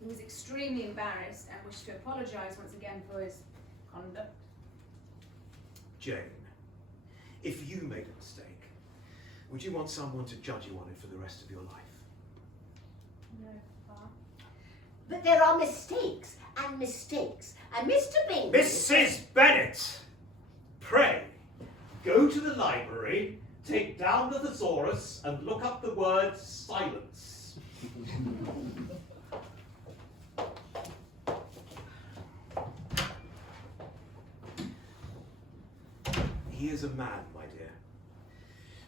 He was extremely embarrassed and wished to apologise once again for his conduct. Jane, if you made a mistake, would you want someone to judge you on it for the rest of your life? No, Papa. But there are mistakes, and Mr. Bingley... Mrs. Bennet! Pray, go to the library, take down the thesaurus, and look up the word silence. He is a man, my dear.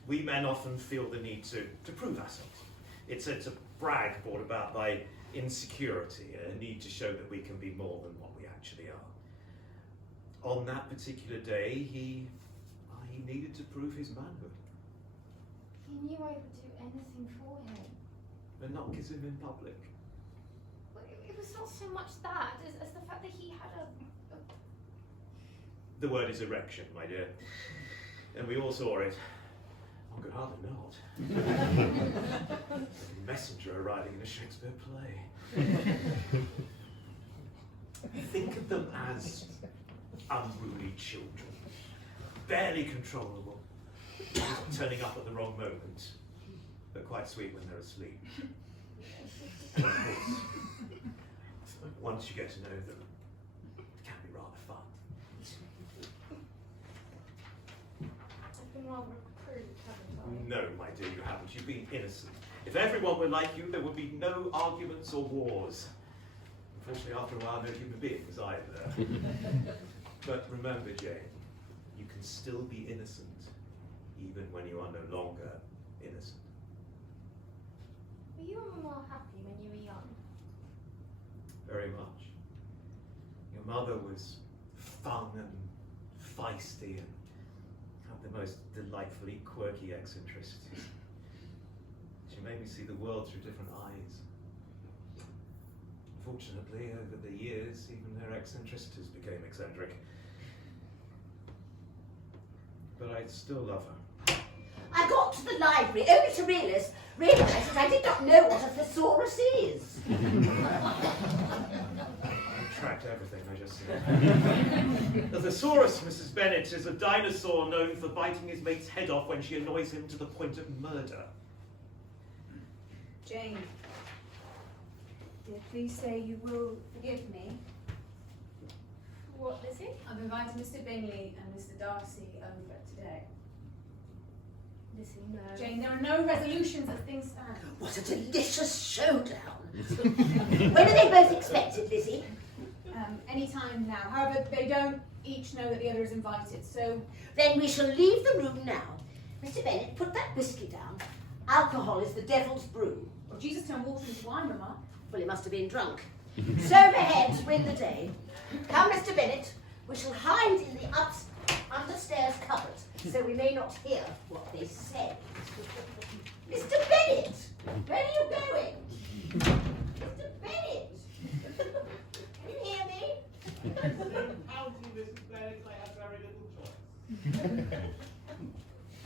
We men often feel the need to prove ourselves. It's a brag brought about by insecurity, a need to show that we can be more than what we actually are. On that particular day, he needed to prove his manhood. He knew I would do anything for him. And not kiss him in public. Well, it was not so much that as the fact that he had a... The word is erection, my dear. And we all saw it. One could hardly not. A messenger arriving in a Shakespeare play. Think of them as unruly children. Barely controllable. Just turning up at the wrong moment. But quite sweet when they're asleep. And of course, once you get to know them, it can be rather fun. I've been rather crude, haven't No, my dear, you haven't. You've been innocent. If everyone were like you, there would be no arguments or wars. Unfortunately, after a while, no human beings either. But remember, Jane, you can still be innocent, even when you are no longer innocent. Were you and Mama happy when you were young? Very much. Your mother was fun and feisty and had the most delightfully quirky eccentricities. She made me see the world through different eyes. Unfortunately, over the years, even her eccentricities became eccentric. But I still love her. I got to the library only to realise that I did not know what a thesaurus is. Retract everything I just said. The thesaurus, Mrs. Bennet, is a dinosaur known for biting his mate's head off when she annoys him to the point of murder. Jane, dear, please say you will forgive me. What, Lizzie? I've invited Mr. Bingley and Mr. Darcy over today. Lizzie, no. Jane, there are no resolutions as things stand. What a delicious showdown. When are they both expected, Lizzie? Any time now. However, they don't each know that the other is invited, so... Then we shall leave the room now. Mr. Bennet, put that whiskey down. Alcohol is the devil's brew. Well, Jesus turned water into wine, Mama. Well, he must have been drunk. Sober heads win the day. Come, Mr. Bennet, we shall hide in the understairs cupboard, so we may not hear what they say. Mr. Bennet, where are you going? Mr. Bennet, can you hear me? How do you, Mrs. Bennet? I have very little choice.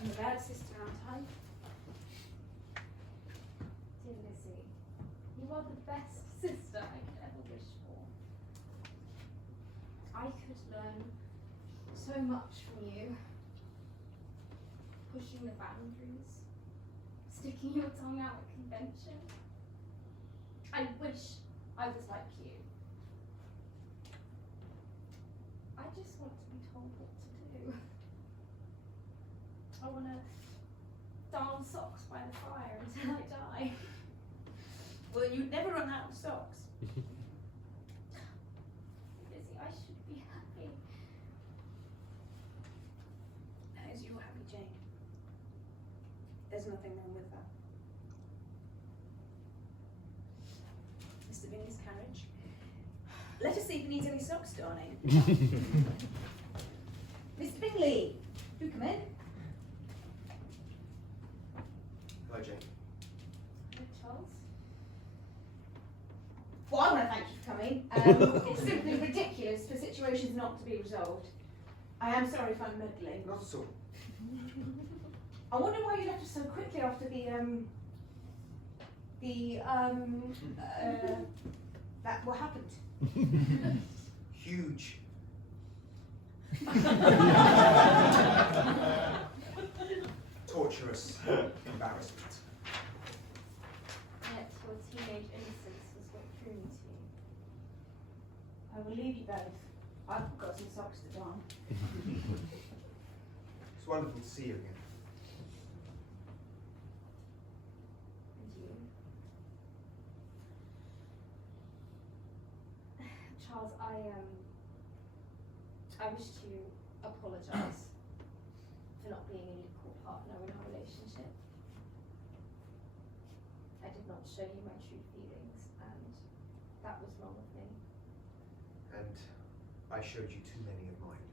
I'm a bad sister, aren't Dear Lizzie, you are the best sister I could ever wish for. I could learn so much from you. Pushing the boundaries, sticking your tongue out at convention. I wish I was like you. I just want to be told what to do. I want to darn socks by the fire until I die. Well, you'd never run out of socks. Lizzie, I should be happy. As you're happy, Jane. There's nothing wrong with that. Mr. Bingley's carriage. Let us see if he needs any socks darning. Mr. Bingley, do come in. Hello, Jane. Charles? Well, I want to thank you for coming. It's simply ridiculous for situations not to be resolved. I am sorry if I'm meddling. Not at all. I wonder why you left us so quickly after that what happened. Huge. Torturous embarrassment. Yet your teenage innocence was what drew me to you. I will leave you both. I've got some socks to darn. It's wonderful to see you again. And you? Charles, I wish to apologise for not being an equal partner in our relationship. I did not show you my true feelings, and that was wrong of me. And I showed you too many of mine.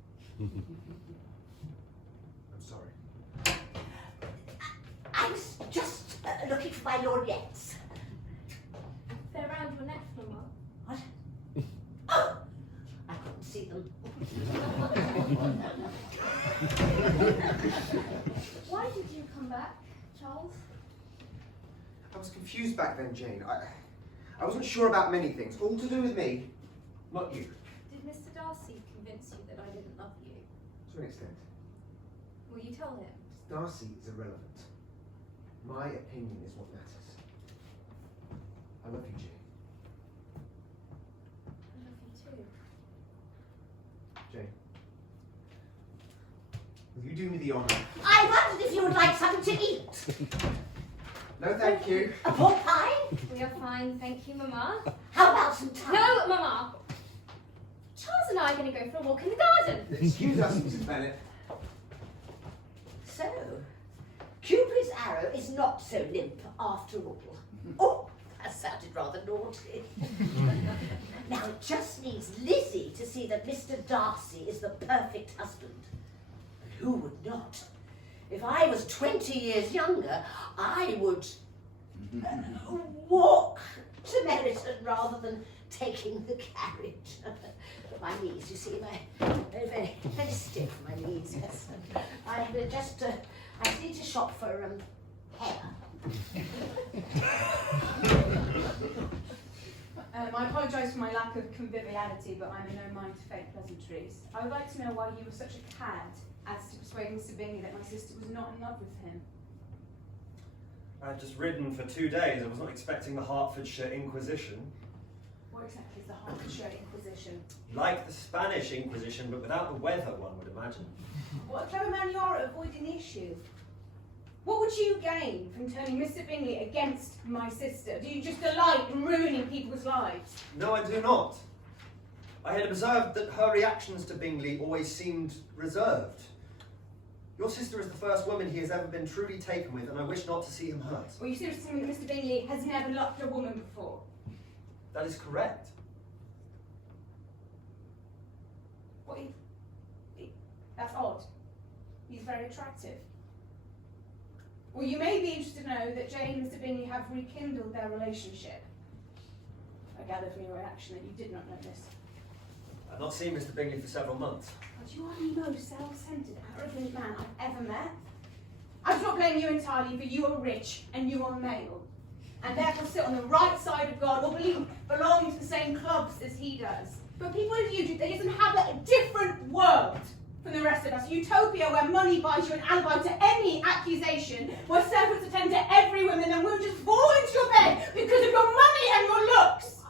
I'm sorry. I was just looking for my laureates. They're around your neck, Mama. What? Oh! I couldn't see them. Why did you come back, Charles? I was confused back then, Jane. I wasn't sure about many things, all to do with me, not you, Did Mr. Darcy convince you that I didn't love you? to an extent. Will you tell him? Darcy is irrelevant. My opinion is what matters. do me the honour? I wondered if you would like something to eat. No, thank you. A pork pie? We are fine, thank you, Mama. How about some tongue? No, Mama! Charles and I are going to go for a walk in the garden. Excuse us, Mrs. Bennet. So, Cupid's arrow is not so limp after all. Oh, that sounded rather naughty. Now it just needs Lizzie to see that Mr. Darcy is the perfect husband. And who would not? If I was 20 years younger, I would walk to Meryton rather than taking the carriage. My knees, you see, very, very stiff, my knees, yes. I need to shop for hair. I apologise for my lack of conviviality, but I'm in no mind to fake pleasantries. I would like to know why you were such a cad as to persuade Mr. Bingley that my sister was not in love with him. I'd just ridden for 2 days. I was not expecting the Hertfordshire Inquisition. What exactly is the Hertfordshire Inquisition? Like the Spanish Inquisition, but without the weather, one would imagine. What a clever man you are at avoiding the issue. What would you gain from turning Mr. Bingley against my sister? Do you just delight in ruining people's lives? No, I do not. I had observed that her reactions to Bingley always seemed reserved. Your sister is the first woman he has ever been truly taken with, and I wish not to see him hurt. Well, you seriously tell me that Mr. Bingley has never loved a woman before? That is correct. What, that's odd. He's very attractive. Well, you may be interested to know that Jane and Mr. Bingley have rekindled their relationship. I gather from your reaction that you did not know this. I've not seen Mr. Bingley for several months. But you are the most self-centered, arrogant man I've ever met. I do not blame you entirely, for you are rich and you are male, and therefore sit on the right side of God, or belong to the same clubs as he does. But people have viewed that he doesn't have a different world from the rest of us. Utopia where money buys you an alibi to any accusation, where servants attend to every woman and women just fall into your bed because of your money and your looks.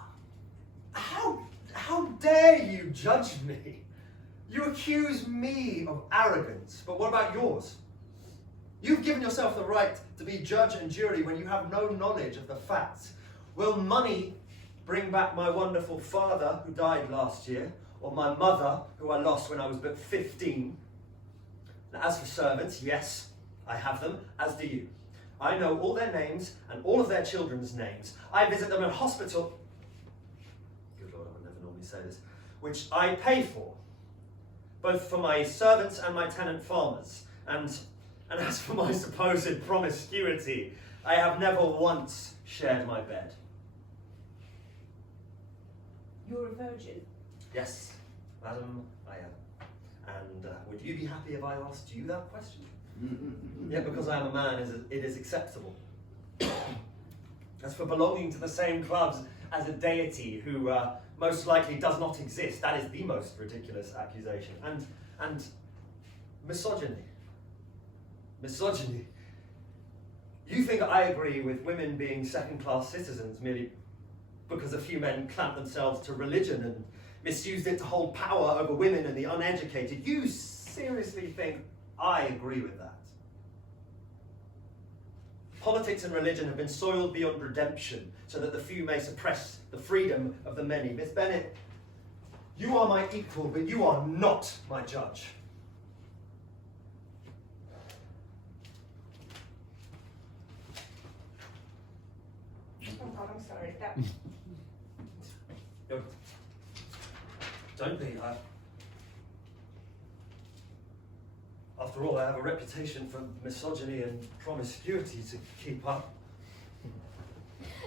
How dare you judge me? You accuse me of arrogance, but what about yours? You've given yourself the right to be judge and jury when you have no knowledge of the facts. Will money bring back my wonderful father who died last year, or my mother who I lost when I was but 15? Now, as for servants, yes, I have them, as do you. I know all their names and all of their children's names. I visit them in hospital. Good Lord, I would never normally say this. Which I pay for, both for my servants and my tenant farmers. And as for my supposed promiscuity, I have never once shared my bed. You're a virgin. Yes, madam, I am. And would you be happy if I asked you that question? Yet because I am a man, it is acceptable. As for belonging to the same clubs as a deity who most likely does not exist, that is the most ridiculous accusation. And misogyny. Misogyny. You think I agree with women being second-class citizens merely because a few men clamped themselves to religion and misused it to hold power over women and the uneducated. You seriously think I agree with that? Politics and religion have been soiled beyond redemption so that the few may suppress the freedom of the many. Miss Bennet, you are my equal, but you are not my judge. Oh God, I'm sorry. Don't be. After all, I have a reputation for misogyny and promiscuity to keep up.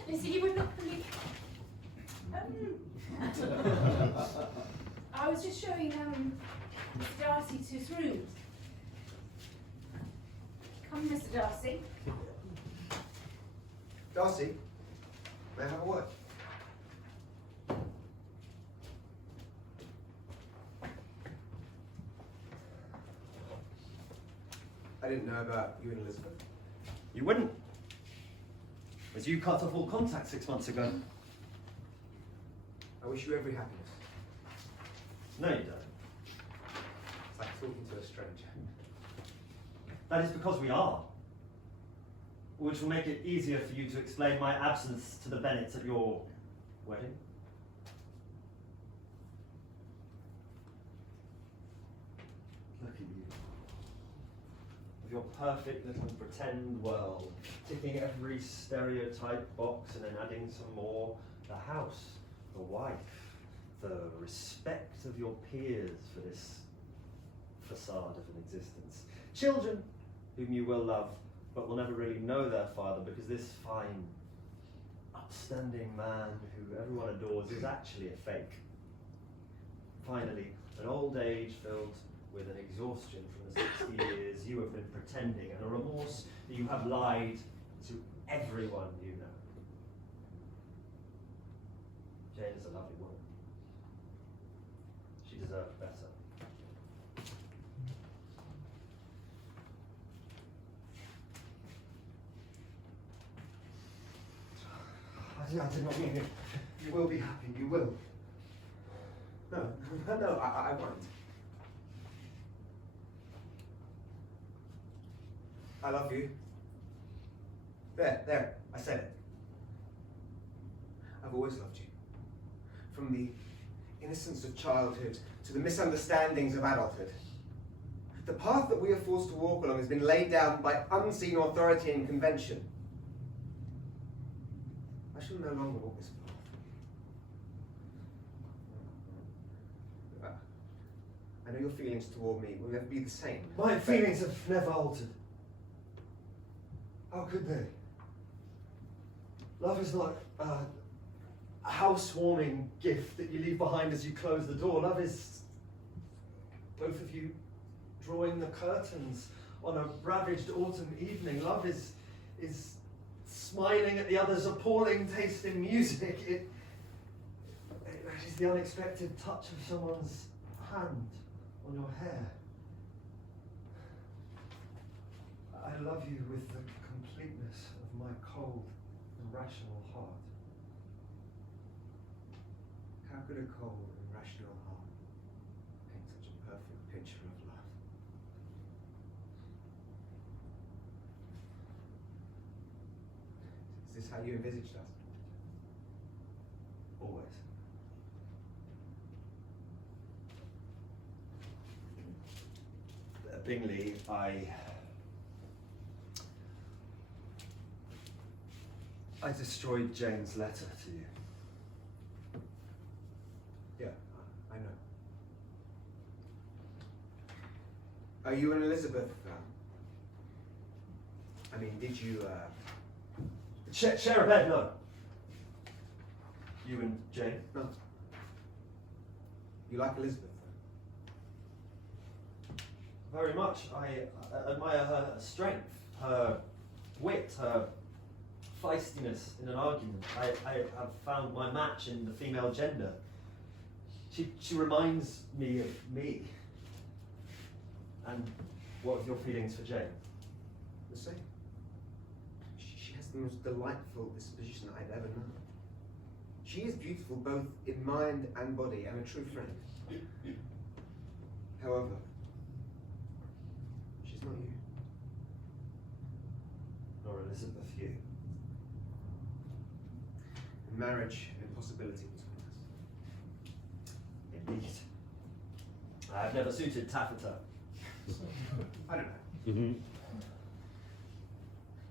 Lizzie, you would not believe. I was just showing Mr. Darcy to his rooms. Come, Mr. Darcy. Darcy, may I have a word? I didn't know about you and Elizabeth. You wouldn't, as you cut off all contact 6 months ago. I wish you every happiness. No, you don't. It's like talking to a stranger. That is because we are. Which will make it easier for you to explain my absence to the Bennets at your wedding. Look at you. With your perfect little pretend world, ticking every stereotype box and then adding some more. The house, the wife, the respect of your peers for this facade of an existence. Children, whom you will love, but will never really know their father because this fine, upstanding man who everyone adores is actually a fake. Finally, an old age filled with an exhaustion from the 60 years you have been pretending and a remorse that you have lied to everyone you know. Jane is a lovely woman. She deserves better. I did not mean it. You will be happy, you will. No, I won't. I love you. There, I said it. I've always loved you. From the innocence of childhood to the misunderstandings of adulthood. The path that we are forced to walk along has been laid down by unseen authority and convention. I shall no longer walk this path. I know your feelings toward me will never be the same. My feelings have never altered. How could they? Love is not a housewarming gift that you leave behind as you close the door. Love is both of you drawing the curtains on a ravaged autumn evening. Love is smiling at the other's appalling taste in music. It is the unexpected touch of someone's hand on your hair. I love you with the completeness of my cold and rational heart. How could a cold and rational heart paint such a perfect picture of love? Is this how you envisaged us? Always. Bingley, I destroyed Jane's letter to you. Yeah, I know. Are you and Elizabeth? I mean, did you? Share a bed, no. You and Jane? No. You like Elizabeth? Very much. I admire her strength, her wit, her feistiness in an argument. I have found my match in the female gender. She reminds me of me. And what are your feelings for Jane? The same. She has the most delightful disposition I've ever known. She is beautiful both in mind and body, and a true friend. However, she's not you. Nor Elizabeth, you. Marriage, an impossibility between us. Indeed. I have never suited taffeta. I don't know. Mm-hmm.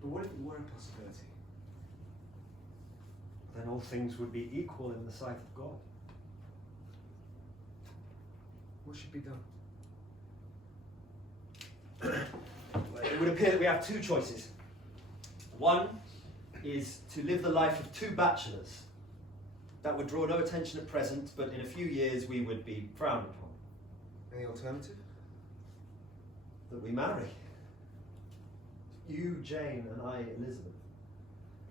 But what if it were a possibility? Then all things would be equal in the sight of God. What should be done? It would appear that we have two choices. One is to live the life of two bachelors. That would draw no attention at present, but in a few years we would be frowned upon. Any alternative? That we marry. You, Jane, and I, Elizabeth,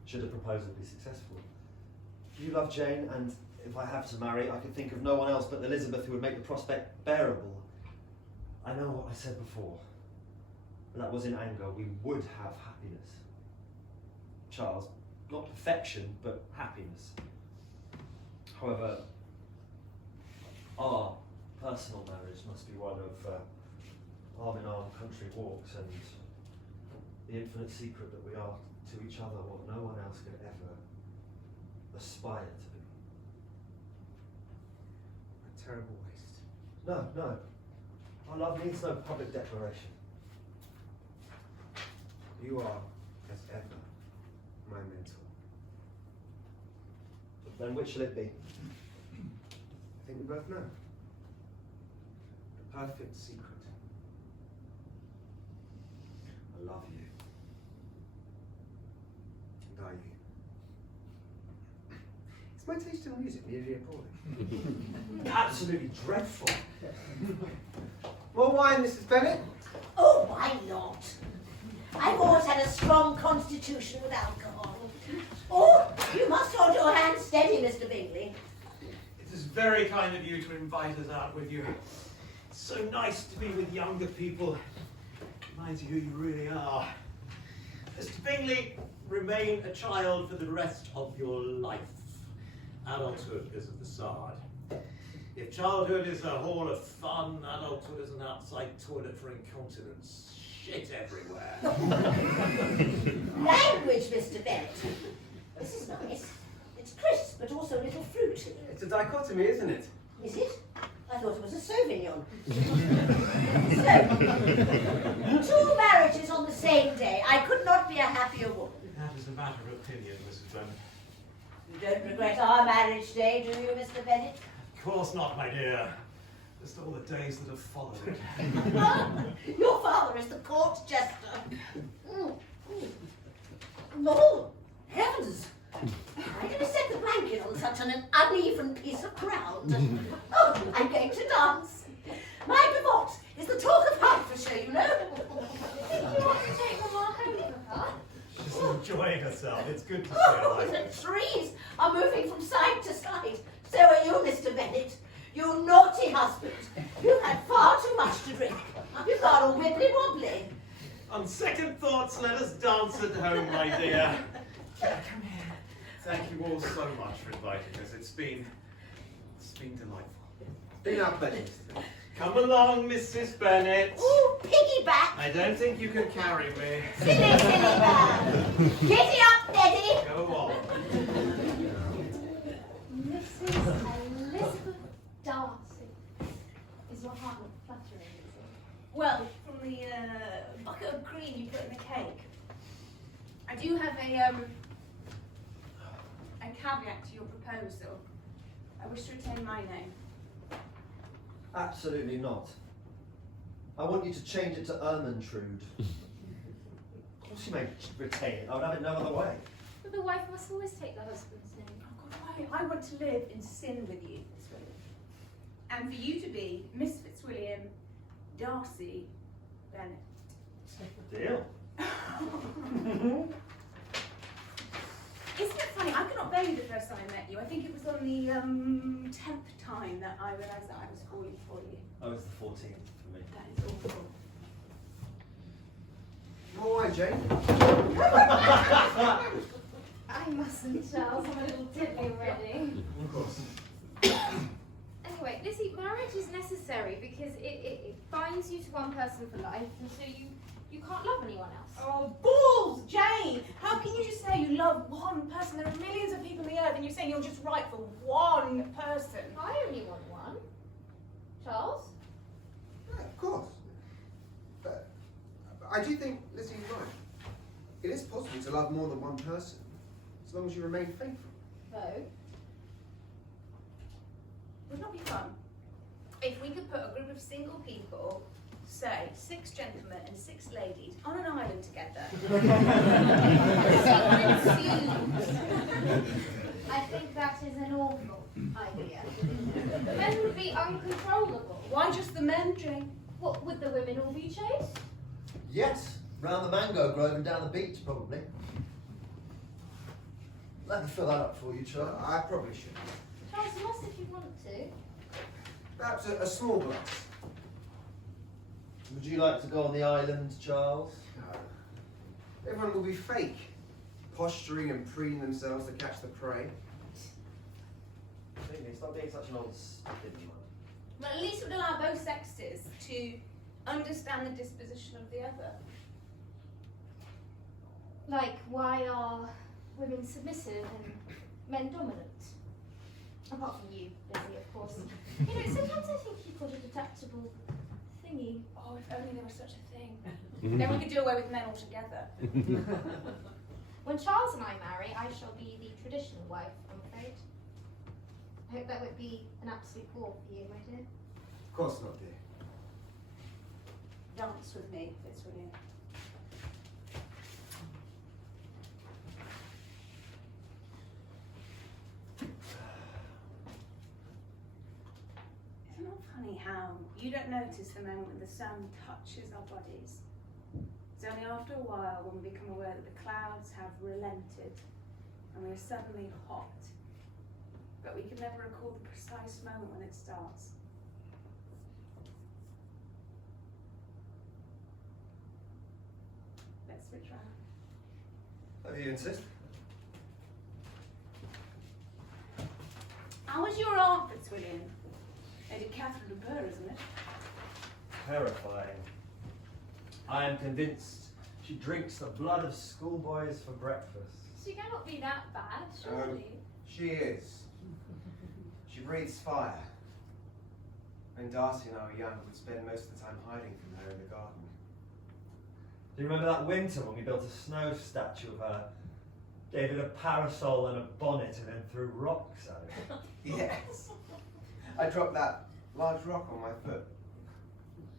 should the proposal be successful. You love Jane, and if I have to marry, I could think of no one else but Elizabeth who would make the prospect bearable. I know what I said before, but that was in anger. We would have happiness. Charles, not perfection, but happiness. However, our personal marriage must be one of arm-in-arm country walks and The infinite secret that we are to each other what no one else could ever aspire to be. A terrible waste. No, no. Our love needs no public declaration. You are, as ever, my mentor. Then which shall it be? I think we both know. The perfect secret. I love you. And are you? Is my taste in music merely appalling? Absolutely dreadful. More wine, Mrs. Bennett? Oh, why not? I've always had a strong constitution with alcohol. Oh, you must hold your hand steady, Mr. Bingley. It is very kind of you to invite us out with you. It's so nice to be with younger people. Reminds you who you really are. Mr. Bingley, remain a child for the rest of your life. Adulthood is a facade. If childhood is a hall of fun, adulthood is an outside toilet for incontinence. Shit everywhere. Language, Mr. Bennett. This is nice. It's crisp, but also a little fruity. It's a dichotomy, isn't it? Is it? I thought it was a Sauvignon. So, 2 marriages on the same day. I could not be a happier woman. That is a matter of opinion, Mrs. Bennett. You don't regret our marriage day, do you, Mr. Bennett? Of course not, my dear. Just all the days that have followed it. Your father is the court jester. No, heavens! Why did we set the blanket on such an uneven piece of ground? Oh, I'm going to dance. My pivot is the talk of Hertfordshire, you know. You want to take Mama home, Papa? She's enjoying herself. It's good to see her Oh, like the this. trees are moving from side to side. So are you, Mr. Bennett. You naughty husband. You've had far too much to drink. You've got all wibbly wobbly. On second thoughts, let us dance at home, my dear. Come here. Thank you all so much for inviting us. It's been delightful. Been our pleasure, Mr. Bennett. Come along, Mrs. Bennett. Ooh, piggyback. I don't think you can carry me. Silly, silly man. Giddy up, Neddy. Go on. Mrs. Elizabeth Darcy. Is your heart not fluttering, is it? Well, from the bucket of cream you put in the cake, I do have a caveat to your proposal. I wish to retain my name. Absolutely not. I want you to change it to Ermintrude. Of course you may retain it. I would have it no other way. But the wife must always take the husband's name. Oh God, I want to live in sin with you, Fitzwilliam. And for you to be Miss Fitzwilliam Darcy Bennett. Deal. Isn't it funny? I could not bear you the first time I met you. I think it was on the 10th time that I realised that I was falling for you. Oh, it's the 14th for me. That is awful. More wine, Jane? I mustn't, Charles. I'm a little tippy already. Of course. Anyway, Lizzie, marriage is necessary because it binds you to one person for life, and so you can't love anyone else. Oh, balls, Jane! How can you just say you love one person? There are millions of people on the earth, and you're saying you're just right for one person. I only want one. Charles? Yeah, of course. But I do think Lizzie's right. It is possible to love more than one person, as long as you remain faithful. No. Would not be fun if we could put a group of single people, say 6 gentlemen and 6 ladies, on an island together. I think that is an awful idea. Men would be uncontrollable. Why just the men, Jane? What, would the women all be chaste? Yes, round the mango grove and down the beach, probably. Let me fill that up for you, Charles. I probably should. Charles, you must if you want to. Perhaps a small glass. Would you like to go on the island, Charles? No. Everyone will be fake, posturing and preening themselves to catch the prey. Stop being such an old stupid man. Well, at least it would allow both sexes to understand the disposition of the other. Like, why are women submissive and men dominant? Apart from you, Lizzie, of course. You know, sometimes I think you've got a detachable thingy. Oh, if only there was such a thing. Then we could do away with men altogether. When Charles and I marry, I shall be the traditional wife, I'm afraid. I hope that won't be an absolute bore for you, my dear. Of course not, dear. Dance with me, Fitzwilliam. Isn't it funny how you don't notice the moment when the sun touches our bodies? It's only after a while when we become aware that the clouds have relented and we are suddenly hot. But we can never recall the precise moment when it starts. Let's switch round. If you insist. How was your aunt, Fitzwilliam? Lady Catherine de Bourgh, isn't it? Terrifying. I am convinced she drinks the blood of schoolboys for breakfast. She cannot be that bad, surely. She is. She breathes fire. When Darcy and I were young, we'd spend most of the time hiding from her in the garden. Do you remember that winter when we built a snow statue of her? Gave it a parasol and a bonnet and then threw rocks at it? Yes. I dropped that large rock on my foot.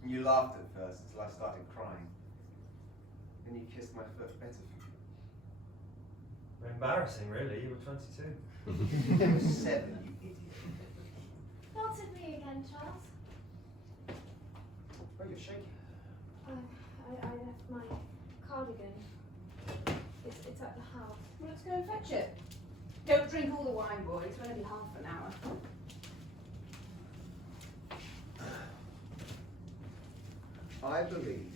And you laughed at first until I started crying. Then you kissed my foot better for me. Embarrassing, really. You were 22. I was 7, you idiot. Not at me again, Charles. Oh, you're shaking. I left my cardigan. It's at the house. Well, let's go and fetch it. Don't drink all the wine, boys. It'll only be half an hour. I believe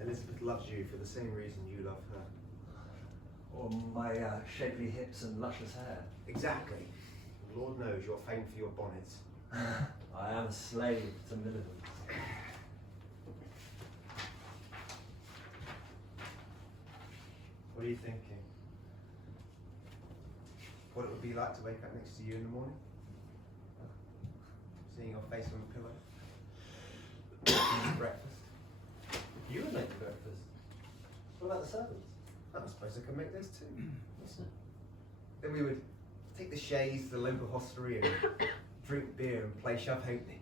Elizabeth loves you for the same reason you love her. Or my shapely hips and luscious hair. Exactly. Lord knows you're famed for your bonnets. I am a slave to militants. What are you thinking? What it would be like to wake up next to you in the morning? Seeing your face on the pillow? Eating breakfast? You would make the breakfast. What about the servants? I suppose I could make those too. Then we would take the chaise to the local hostelry and drink beer and play shove halfpenny.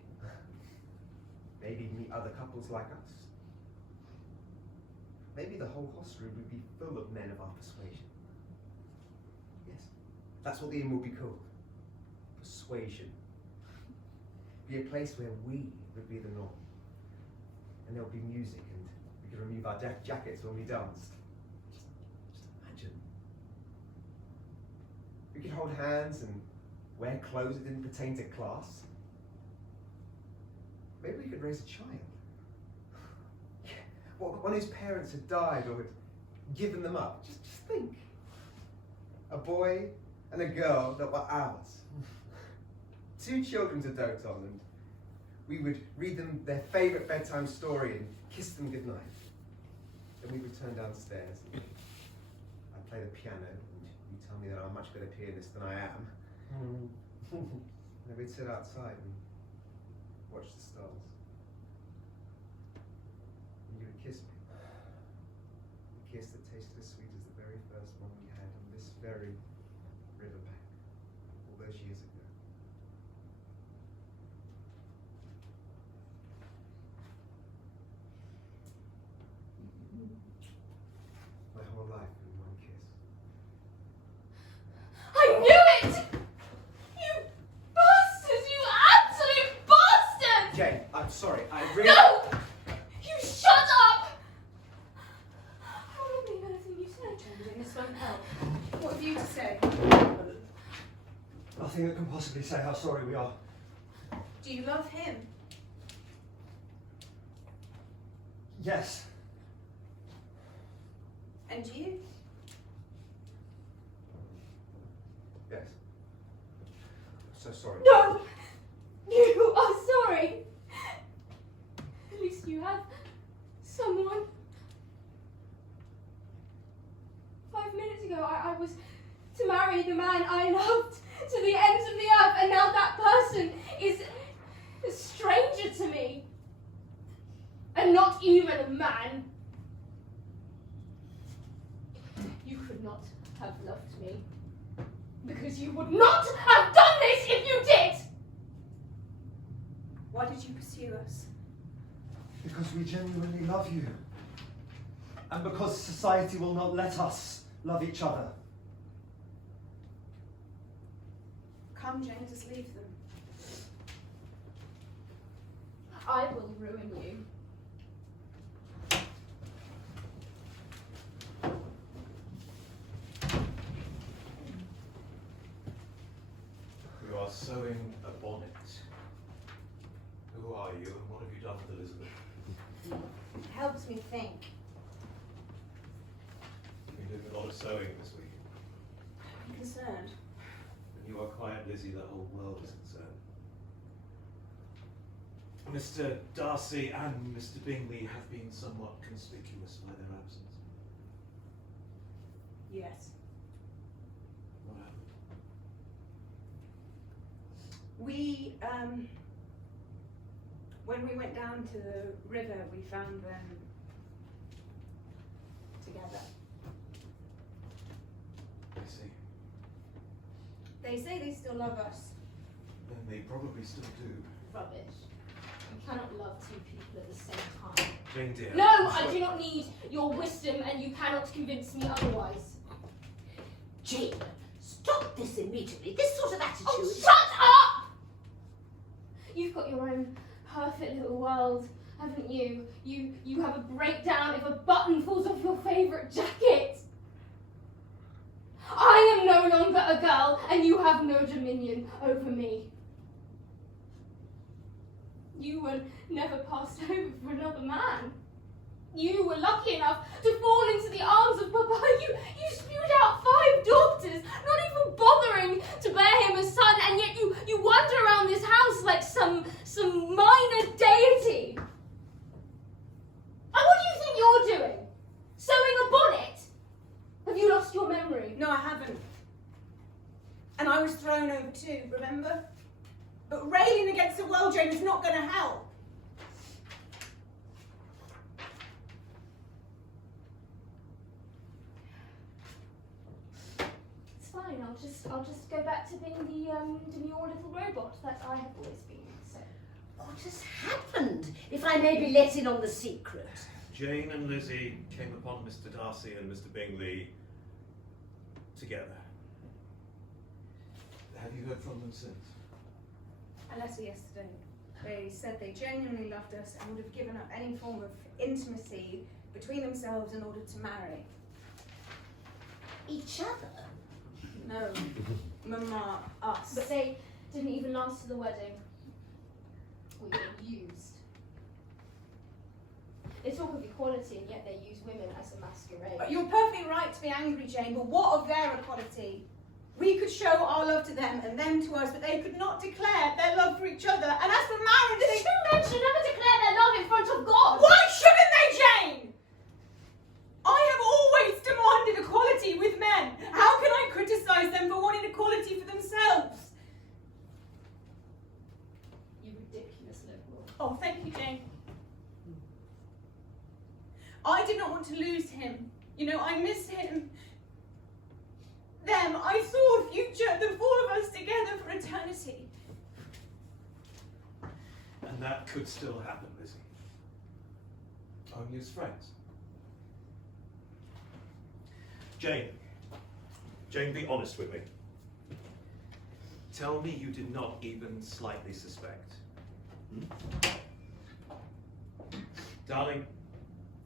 Maybe meet other couples like us. Maybe the whole hostelry would be full of men of our persuasion. Yes, that's what the inn will be called. Persuasion. Be a place where we would be the norm. And there'll be music and we could remove our jackets when we danced. Just imagine. We could hold hands and wear clothes that didn't pertain to class. Maybe we could raise a child. One whose parents had died or had given them up. Just think. A boy and a girl that were ours. 2 children to dote on, and we would read them their favourite bedtime story and kiss them goodnight. Then we would turn downstairs and I'd play the piano and you tell me that I'm a much better pianist than I am. And then we'd sit outside and watch the stars. And you would kiss me. A kiss that tasted as sweet as the very first one we had on this very riverbank all those years ago. My whole life in one kiss. I knew it! You bastard! You absolute bastard! Jane, I'm sorry. I really. No! You shut up! I won't believe anything you say. Jane, this won't help. What have you to say? Nothing that can possibly say how sorry we are. Do you love him? Yes. And you? Yes. So sorry. No! You are sorry! At least you have someone. marry the man I loved to the ends of the earth, and now that person is a stranger to me. And not even a man. You could not have loved me, because you would not have done this if you did! Why did you pursue us? Because we genuinely love you. And because society will not let us love each other. Come, Jane, just leave them. I will ruin you. You are sewing a bonnet. Who are you and what have you done with Elizabeth? It helps me think. You did a lot of sewing this week. I'm concerned. When you are quiet, Lizzie, the whole world is concerned. Mr. Darcy and Mr. Bingley have been somewhat conspicuous by their absence. Yes. What happened? We, when we went down to the river, we found them together. I see. They say they still love us. Then they probably still do. Rubbish. You cannot love two people at the same time. Jane dear. No, I'm I sorry. do not need your wisdom, and you cannot convince me otherwise. Jane, stop this immediately. This sort of attitude. Oh, shut up! You've got your own perfect little world, haven't you? You have a breakdown if a button falls off your favourite jacket. I am no longer a girl, and you have no dominion over me. You were never passed over for another man. You were lucky enough to fall into the arms of Papa. You spewed out 5 daughters, not even bothering to bear him a son, and yet you wander around this house like some minor deity. And what do you think you're doing? Sewing a bonnet? Have you lost your memory? No, I haven't. And I was thrown over too, remember? But railing against the world, Jane, is not going to help. It's fine. I'll just go back to being the demure little robot that I have always been. So. What has happened, if I may be let in on the secret? Jane and Lizzie came upon Mr. Darcy and Mr. Bingley together. Have you heard from them since? A letter yesterday. They said they genuinely loved us and would have given up any form of intimacy between themselves in order to marry. Each other? No, Mama, us. But they didn't even last to the wedding. We were used. They talk of equality, and yet they use women as a masquerade. You're perfectly right to be angry, Jane, but what of their equality? We could show our love to them and them to us, but they could not declare their love for each other. And as for marriage, they... Two men should never declare their love in front of God! Why shouldn't they, Jane? I have always demanded equality with men. How can I criticise them for wanting equality for themselves? You ridiculous liberal. Oh, thank you, Jane. I did not want to lose him. You know, I miss him. Them, I saw a future, the 4 of us together for eternity. And that could still happen, Lizzie. Only as friends. Jane, be honest with me. Tell me you did not even slightly suspect. Darling,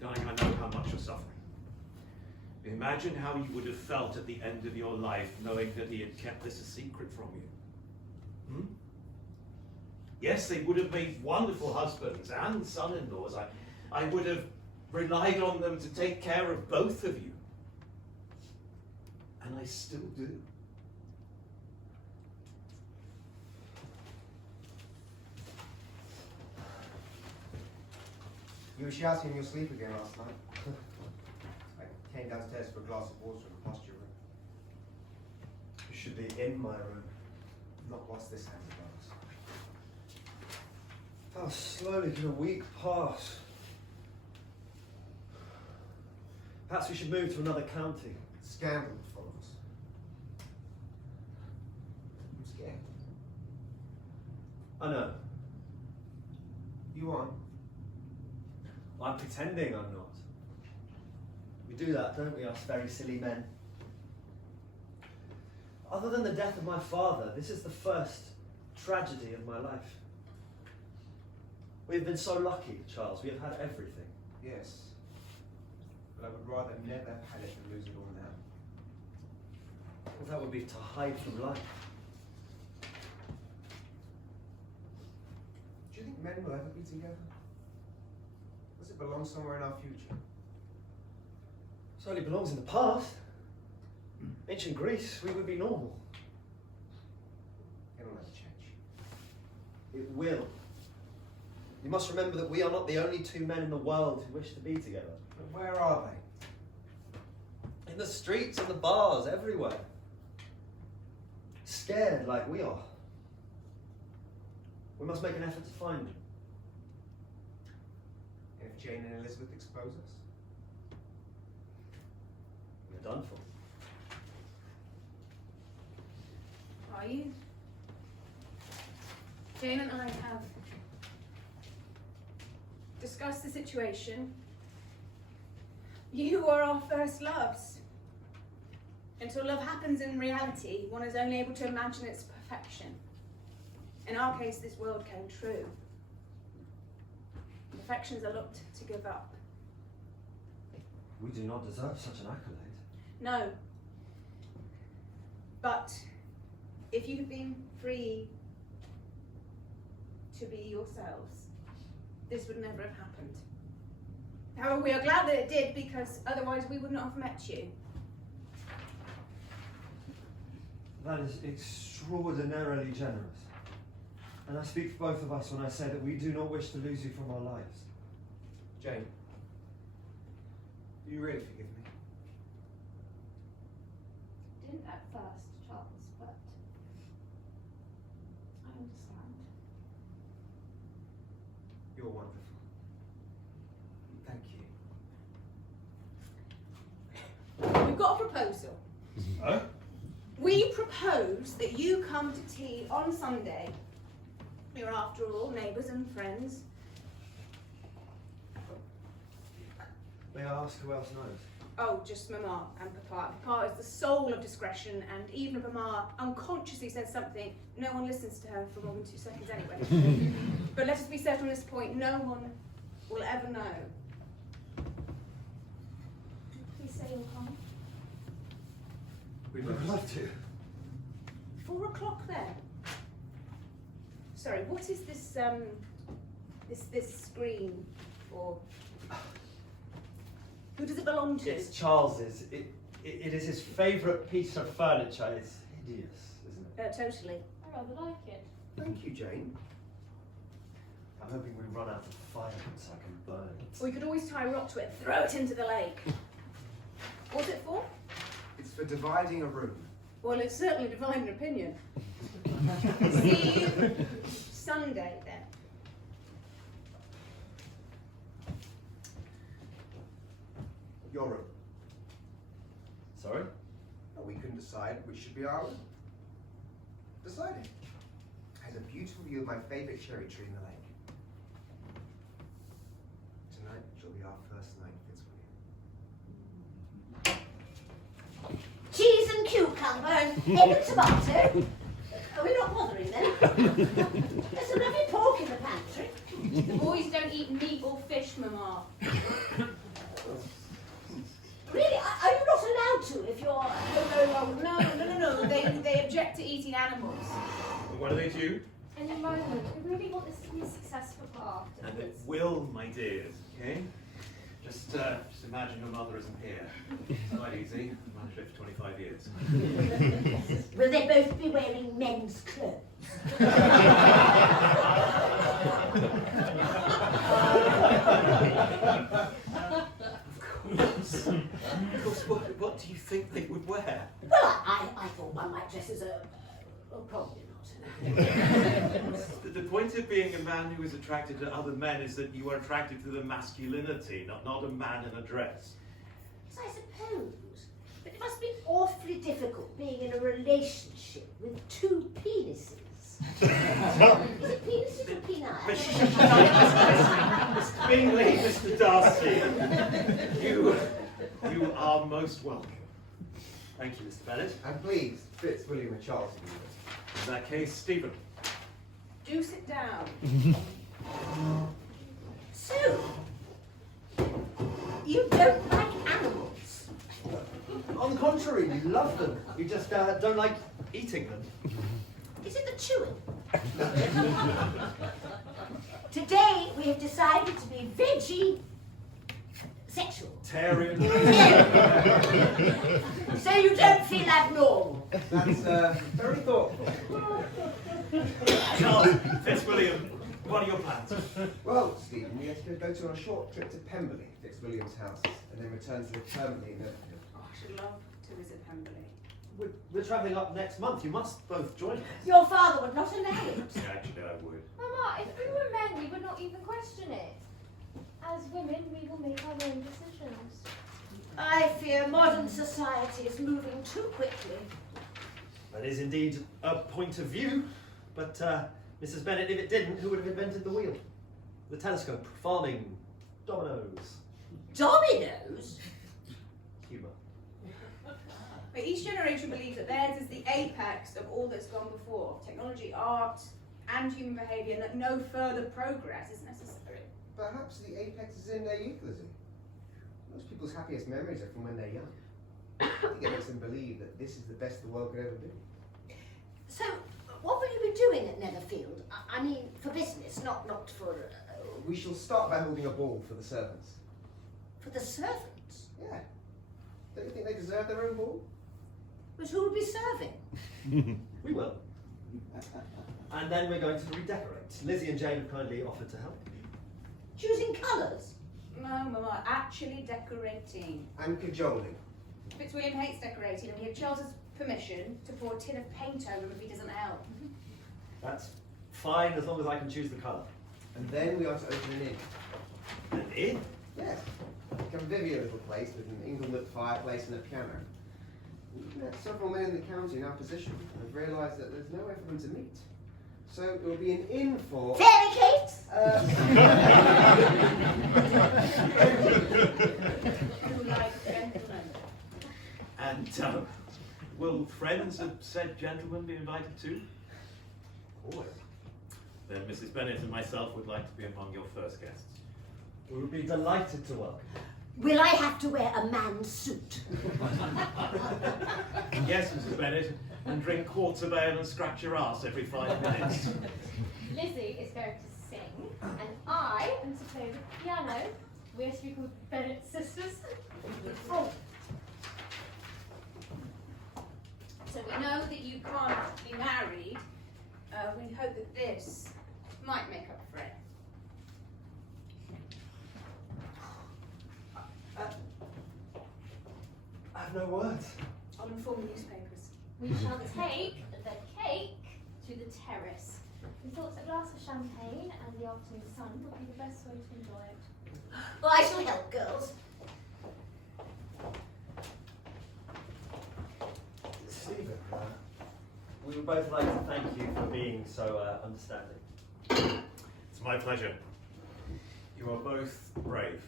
I know how much you're suffering. Imagine how you would have felt at the end of your life knowing that he had kept this a secret from you. Yes, they would have made wonderful husbands and son-in-laws. I would have relied on them to take care of both of you. And I still do. You were shouting in your sleep again last night. I came downstairs for a glass of water in the posture room. should be in my room. Not whilst this hangs about us. How slowly can a week pass? Perhaps we should move to another county. Scandal would follow us. I'm scared. I know. You aren't. I'm pretending I'm not. We do that, don't we, us very silly men? Other than the death of my father, this is the first tragedy of my life. We've been so lucky, Charles. We have had everything. Yes. But I would rather never have had it than lose it all now. Well, that would be to hide from life. Do you think men will ever be together? Does it belong somewhere in our future? It only belongs in the past. Ancient Greece, we would be normal. It'll never change. It will. You must remember that we are not the only two men in the world who wish to be together. But where are they? In the streets and the bars, everywhere. Scared like we are. We must make an effort to find them. And if Jane and Elizabeth expose us? We're done for. Are you? Jane and I have discussed the situation. You are our first loves. Until love happens in reality, one is only able to imagine its perfection. In our case, this world came true. Perfections are looked to give up. We do not deserve such an accolade. No. But if you had been free to be yourselves, this would never have happened. However, we are glad that it did, because otherwise we would not have met you. That is extraordinarily generous. And I speak for both of us when I say that we do not wish to lose you from our lives. Jane, do you really forgive me? Didn't at first, Charles, but I understand. You're wonderful. Thank you. We've got a proposal. Huh? We propose that you come to tea on Sunday. You're, after all, neighbours and friends. May I ask who else knows? Oh, just Mama and Papa. Papa is the soul of discretion, and even if Mama unconsciously says something, no one listens to her for more than 2 seconds anyway. But let us be certain on this point, no one will ever know. Please say you'll come. We'd love to. 4 o'clock then. Sorry, what is this this screen for? Who does it belong to? It's Charles's. It is his favourite piece of furniture. It's hideous, isn't it? Totally. I rather like it. Thank you, Jane. I'm hoping we run out of fire so I can burn it. We could always tie a rock to it and throw it into the lake. What's it for? It's for dividing a room. Well, it's certainly dividing opinion. See you Sunday then. Your room. Sorry? But we can decide which should be our room. Deciding. Has a beautiful view of my favourite cherry tree in the lake. Tonight shall be our first night, Fitzwilliam. Cheese and cucumber and egg and tomato. Are we not bothering then? There's some lovely pork in the pantry. The boys don't eat meat or fish, Mama. Really? Are you not allowed to if you're... No. They object to eating animals. What do they do? And in moment, we really want this to be a successful part. And it will, my dears, okay? Just imagine your mother isn't here. It's quite easy. I've managed it for 25 years. Will they both be wearing men's clothes? Of course. What What do you think they would wear? Well, I thought one might dress as a... well, probably not. The point of being a man who is attracted to other men is that you are attracted to the masculinity, not a man in a dress. So I suppose. But it must be awfully difficult being in a relationship with two penises. Is it penises or penile? Mr. Bingley, Mr. Darcy, you are most welcome. Thank you, Mr. Bennet. And please, Fitzwilliam and Charles. In that case, Stephen. Do sit down. So, you don't like animals? On the contrary, we love them. We just don't like eating them. Is it the chewing? Today we have decided to be veggie sexual. Tarian. So you don't feel abnormal. That's very thoughtful. Charles, Fitzwilliam, what are your plans? Well, Stephen, we are to go on a short trip to Pemberley, Fitzwilliam's house, and then return to live permanently in Netherfield. Oh, I should love to visit Pemberley. We're travelling up next month. You must both join us. Your father would not allow it. Actually, I would. Mama, if we were men, we would not even question it. As women, we will make our own decisions. I fear modern society is moving too quickly. That is indeed a point of view. But, Mrs. Bennet, if it didn't, who would have invented the wheel? The telescope, farming, dominoes. Dominoes? Humour. But each generation believes that theirs is the apex of all that's gone before. Technology, art, and human behaviour, and that no further progress is necessary. Perhaps the apex is in their youth, Lizzie. Most people's happiest memories are from when they're young. I think it makes them believe that this is the best the world could ever be. So, what will you be doing at Netherfield? I mean, for business, not for... We shall start by holding a ball for the servants. for the servants? Yeah. Don't you think they deserve their own ball? But who will be serving? We will. And then we're going to redecorate. Lizzie and Jane have kindly offered to help. Choosing colours? No, Mama, actually decorating. And cajoling. Fitzwilliam hates decorating, and we have Charles's permission to pour a tin of paint over him if he doesn't help. That's fine as long as I can choose the colour. And then we are to open an inn. An inn? Yes. A convivial little place with an Inglewood fireplace and a piano. We've met several men in the county in our position and have realised that there's nowhere for them to meet. So it will be an inn for... Fairy cakes? Who like gentlemen. And will friends of said gentlemen be invited too? Always. Then Mrs. Bennet and myself would like to be among your first guests. We would be delighted to welcome. Will I have to wear a man's suit? Yes, Mrs. Bennet, and drink quarts of ale and scratch your ass every 5 minutes. Lizzie is going to sing, and I am to play the piano. We are to be called Bennet sisters. Oh, So we know that you can't be married. We hope that this might make up for it. I have no words. I'll inform the newspapers. We shall take the cake to the terrace. We thought a glass of champagne and the afternoon sun would be the best way to enjoy it. well, I shall help, girls. Stephen, we would both like to thank you for being so understanding. It's my pleasure. You are both brave,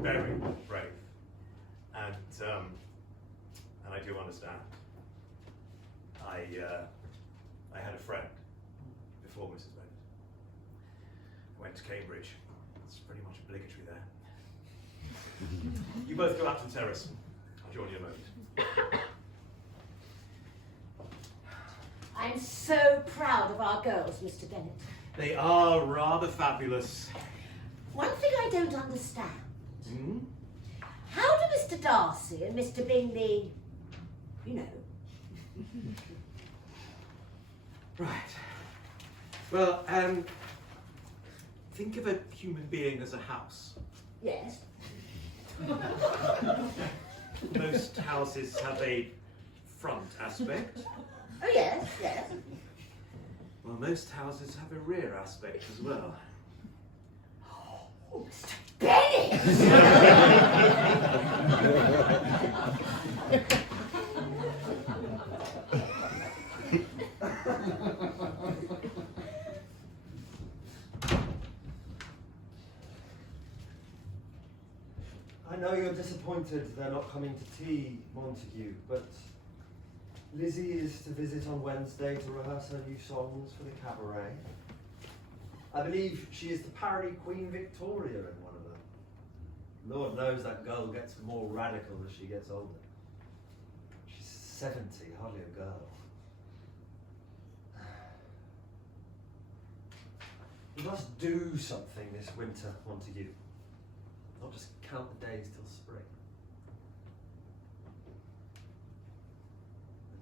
very brave, and I do understand. I had a friend before Mrs. Bennet. I went to Cambridge. It's pretty much obligatory there. You both go out to the terrace. I'll join you in a moment. I'm so proud of our girls, Mr. Bennet. They are rather fabulous. One thing I don't understand. Hmm? How do Mr. Darcy and Mr. Bingley, you know? Right. Well, think of a human being as a house. Yes. Most houses have a front aspect. Oh yes, yes. Well, most houses have a rear aspect as well. Oh, Mr. Bennett! I know you're disappointed they're not coming to tea, Montague, but Lizzie is to visit on Wednesday to rehearse her new songs for the cabaret. I believe she is to parody Queen Victoria in one of them. Lord knows that girl gets more radical as she gets older. She's 70, hardly a girl. You must do something this winter, Montague. Not just count the days till spring.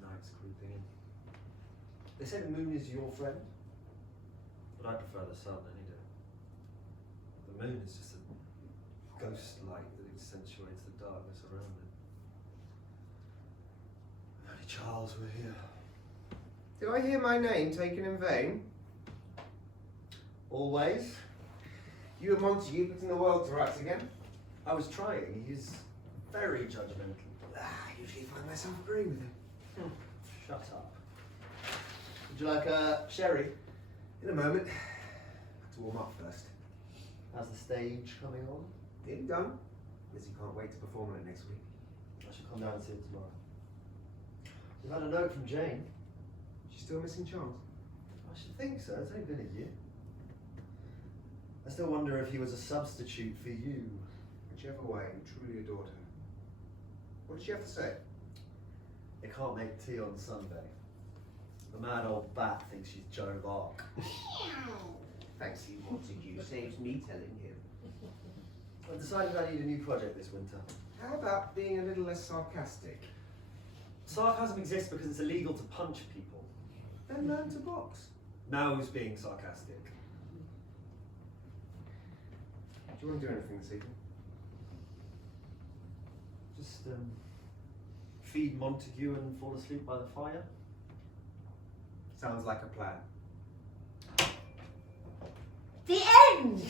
The night's creeping in. They say the moon is your friend, but I prefer the sun any day. The moon is just a ghost light that accentuates the darkness around it. If only Charles were here. Did I hear my name taken in vain? Always. You and Montague putting the world to rights again? I was trying. He's very judgmental. I usually find myself agreeing with him. Shut up. Would you like a sherry? In a moment. Have to warm up first. How's the stage coming on? Nearly done. Lizzie can't wait to perform on it next week. I shall come down and see it tomorrow. We've had a note from Jane. She's still missing Charles? I should think so. It's only been a year. I still wonder if he was a substitute for you. Whichever way, you truly adored her. What did she have to say? They can't make tea on Sunday. The mad old bat thinks she's Joan of Arc. Thanks, you Montague. Saves me telling him. I've decided I need a new project this winter. How about being a little less sarcastic? Sarcasm exists because it's illegal to punch people. Then learn to box. Now who's being sarcastic? Do you want to do anything this evening? Just feed Montague and fall asleep by the fire? Sounds like a plan. The end!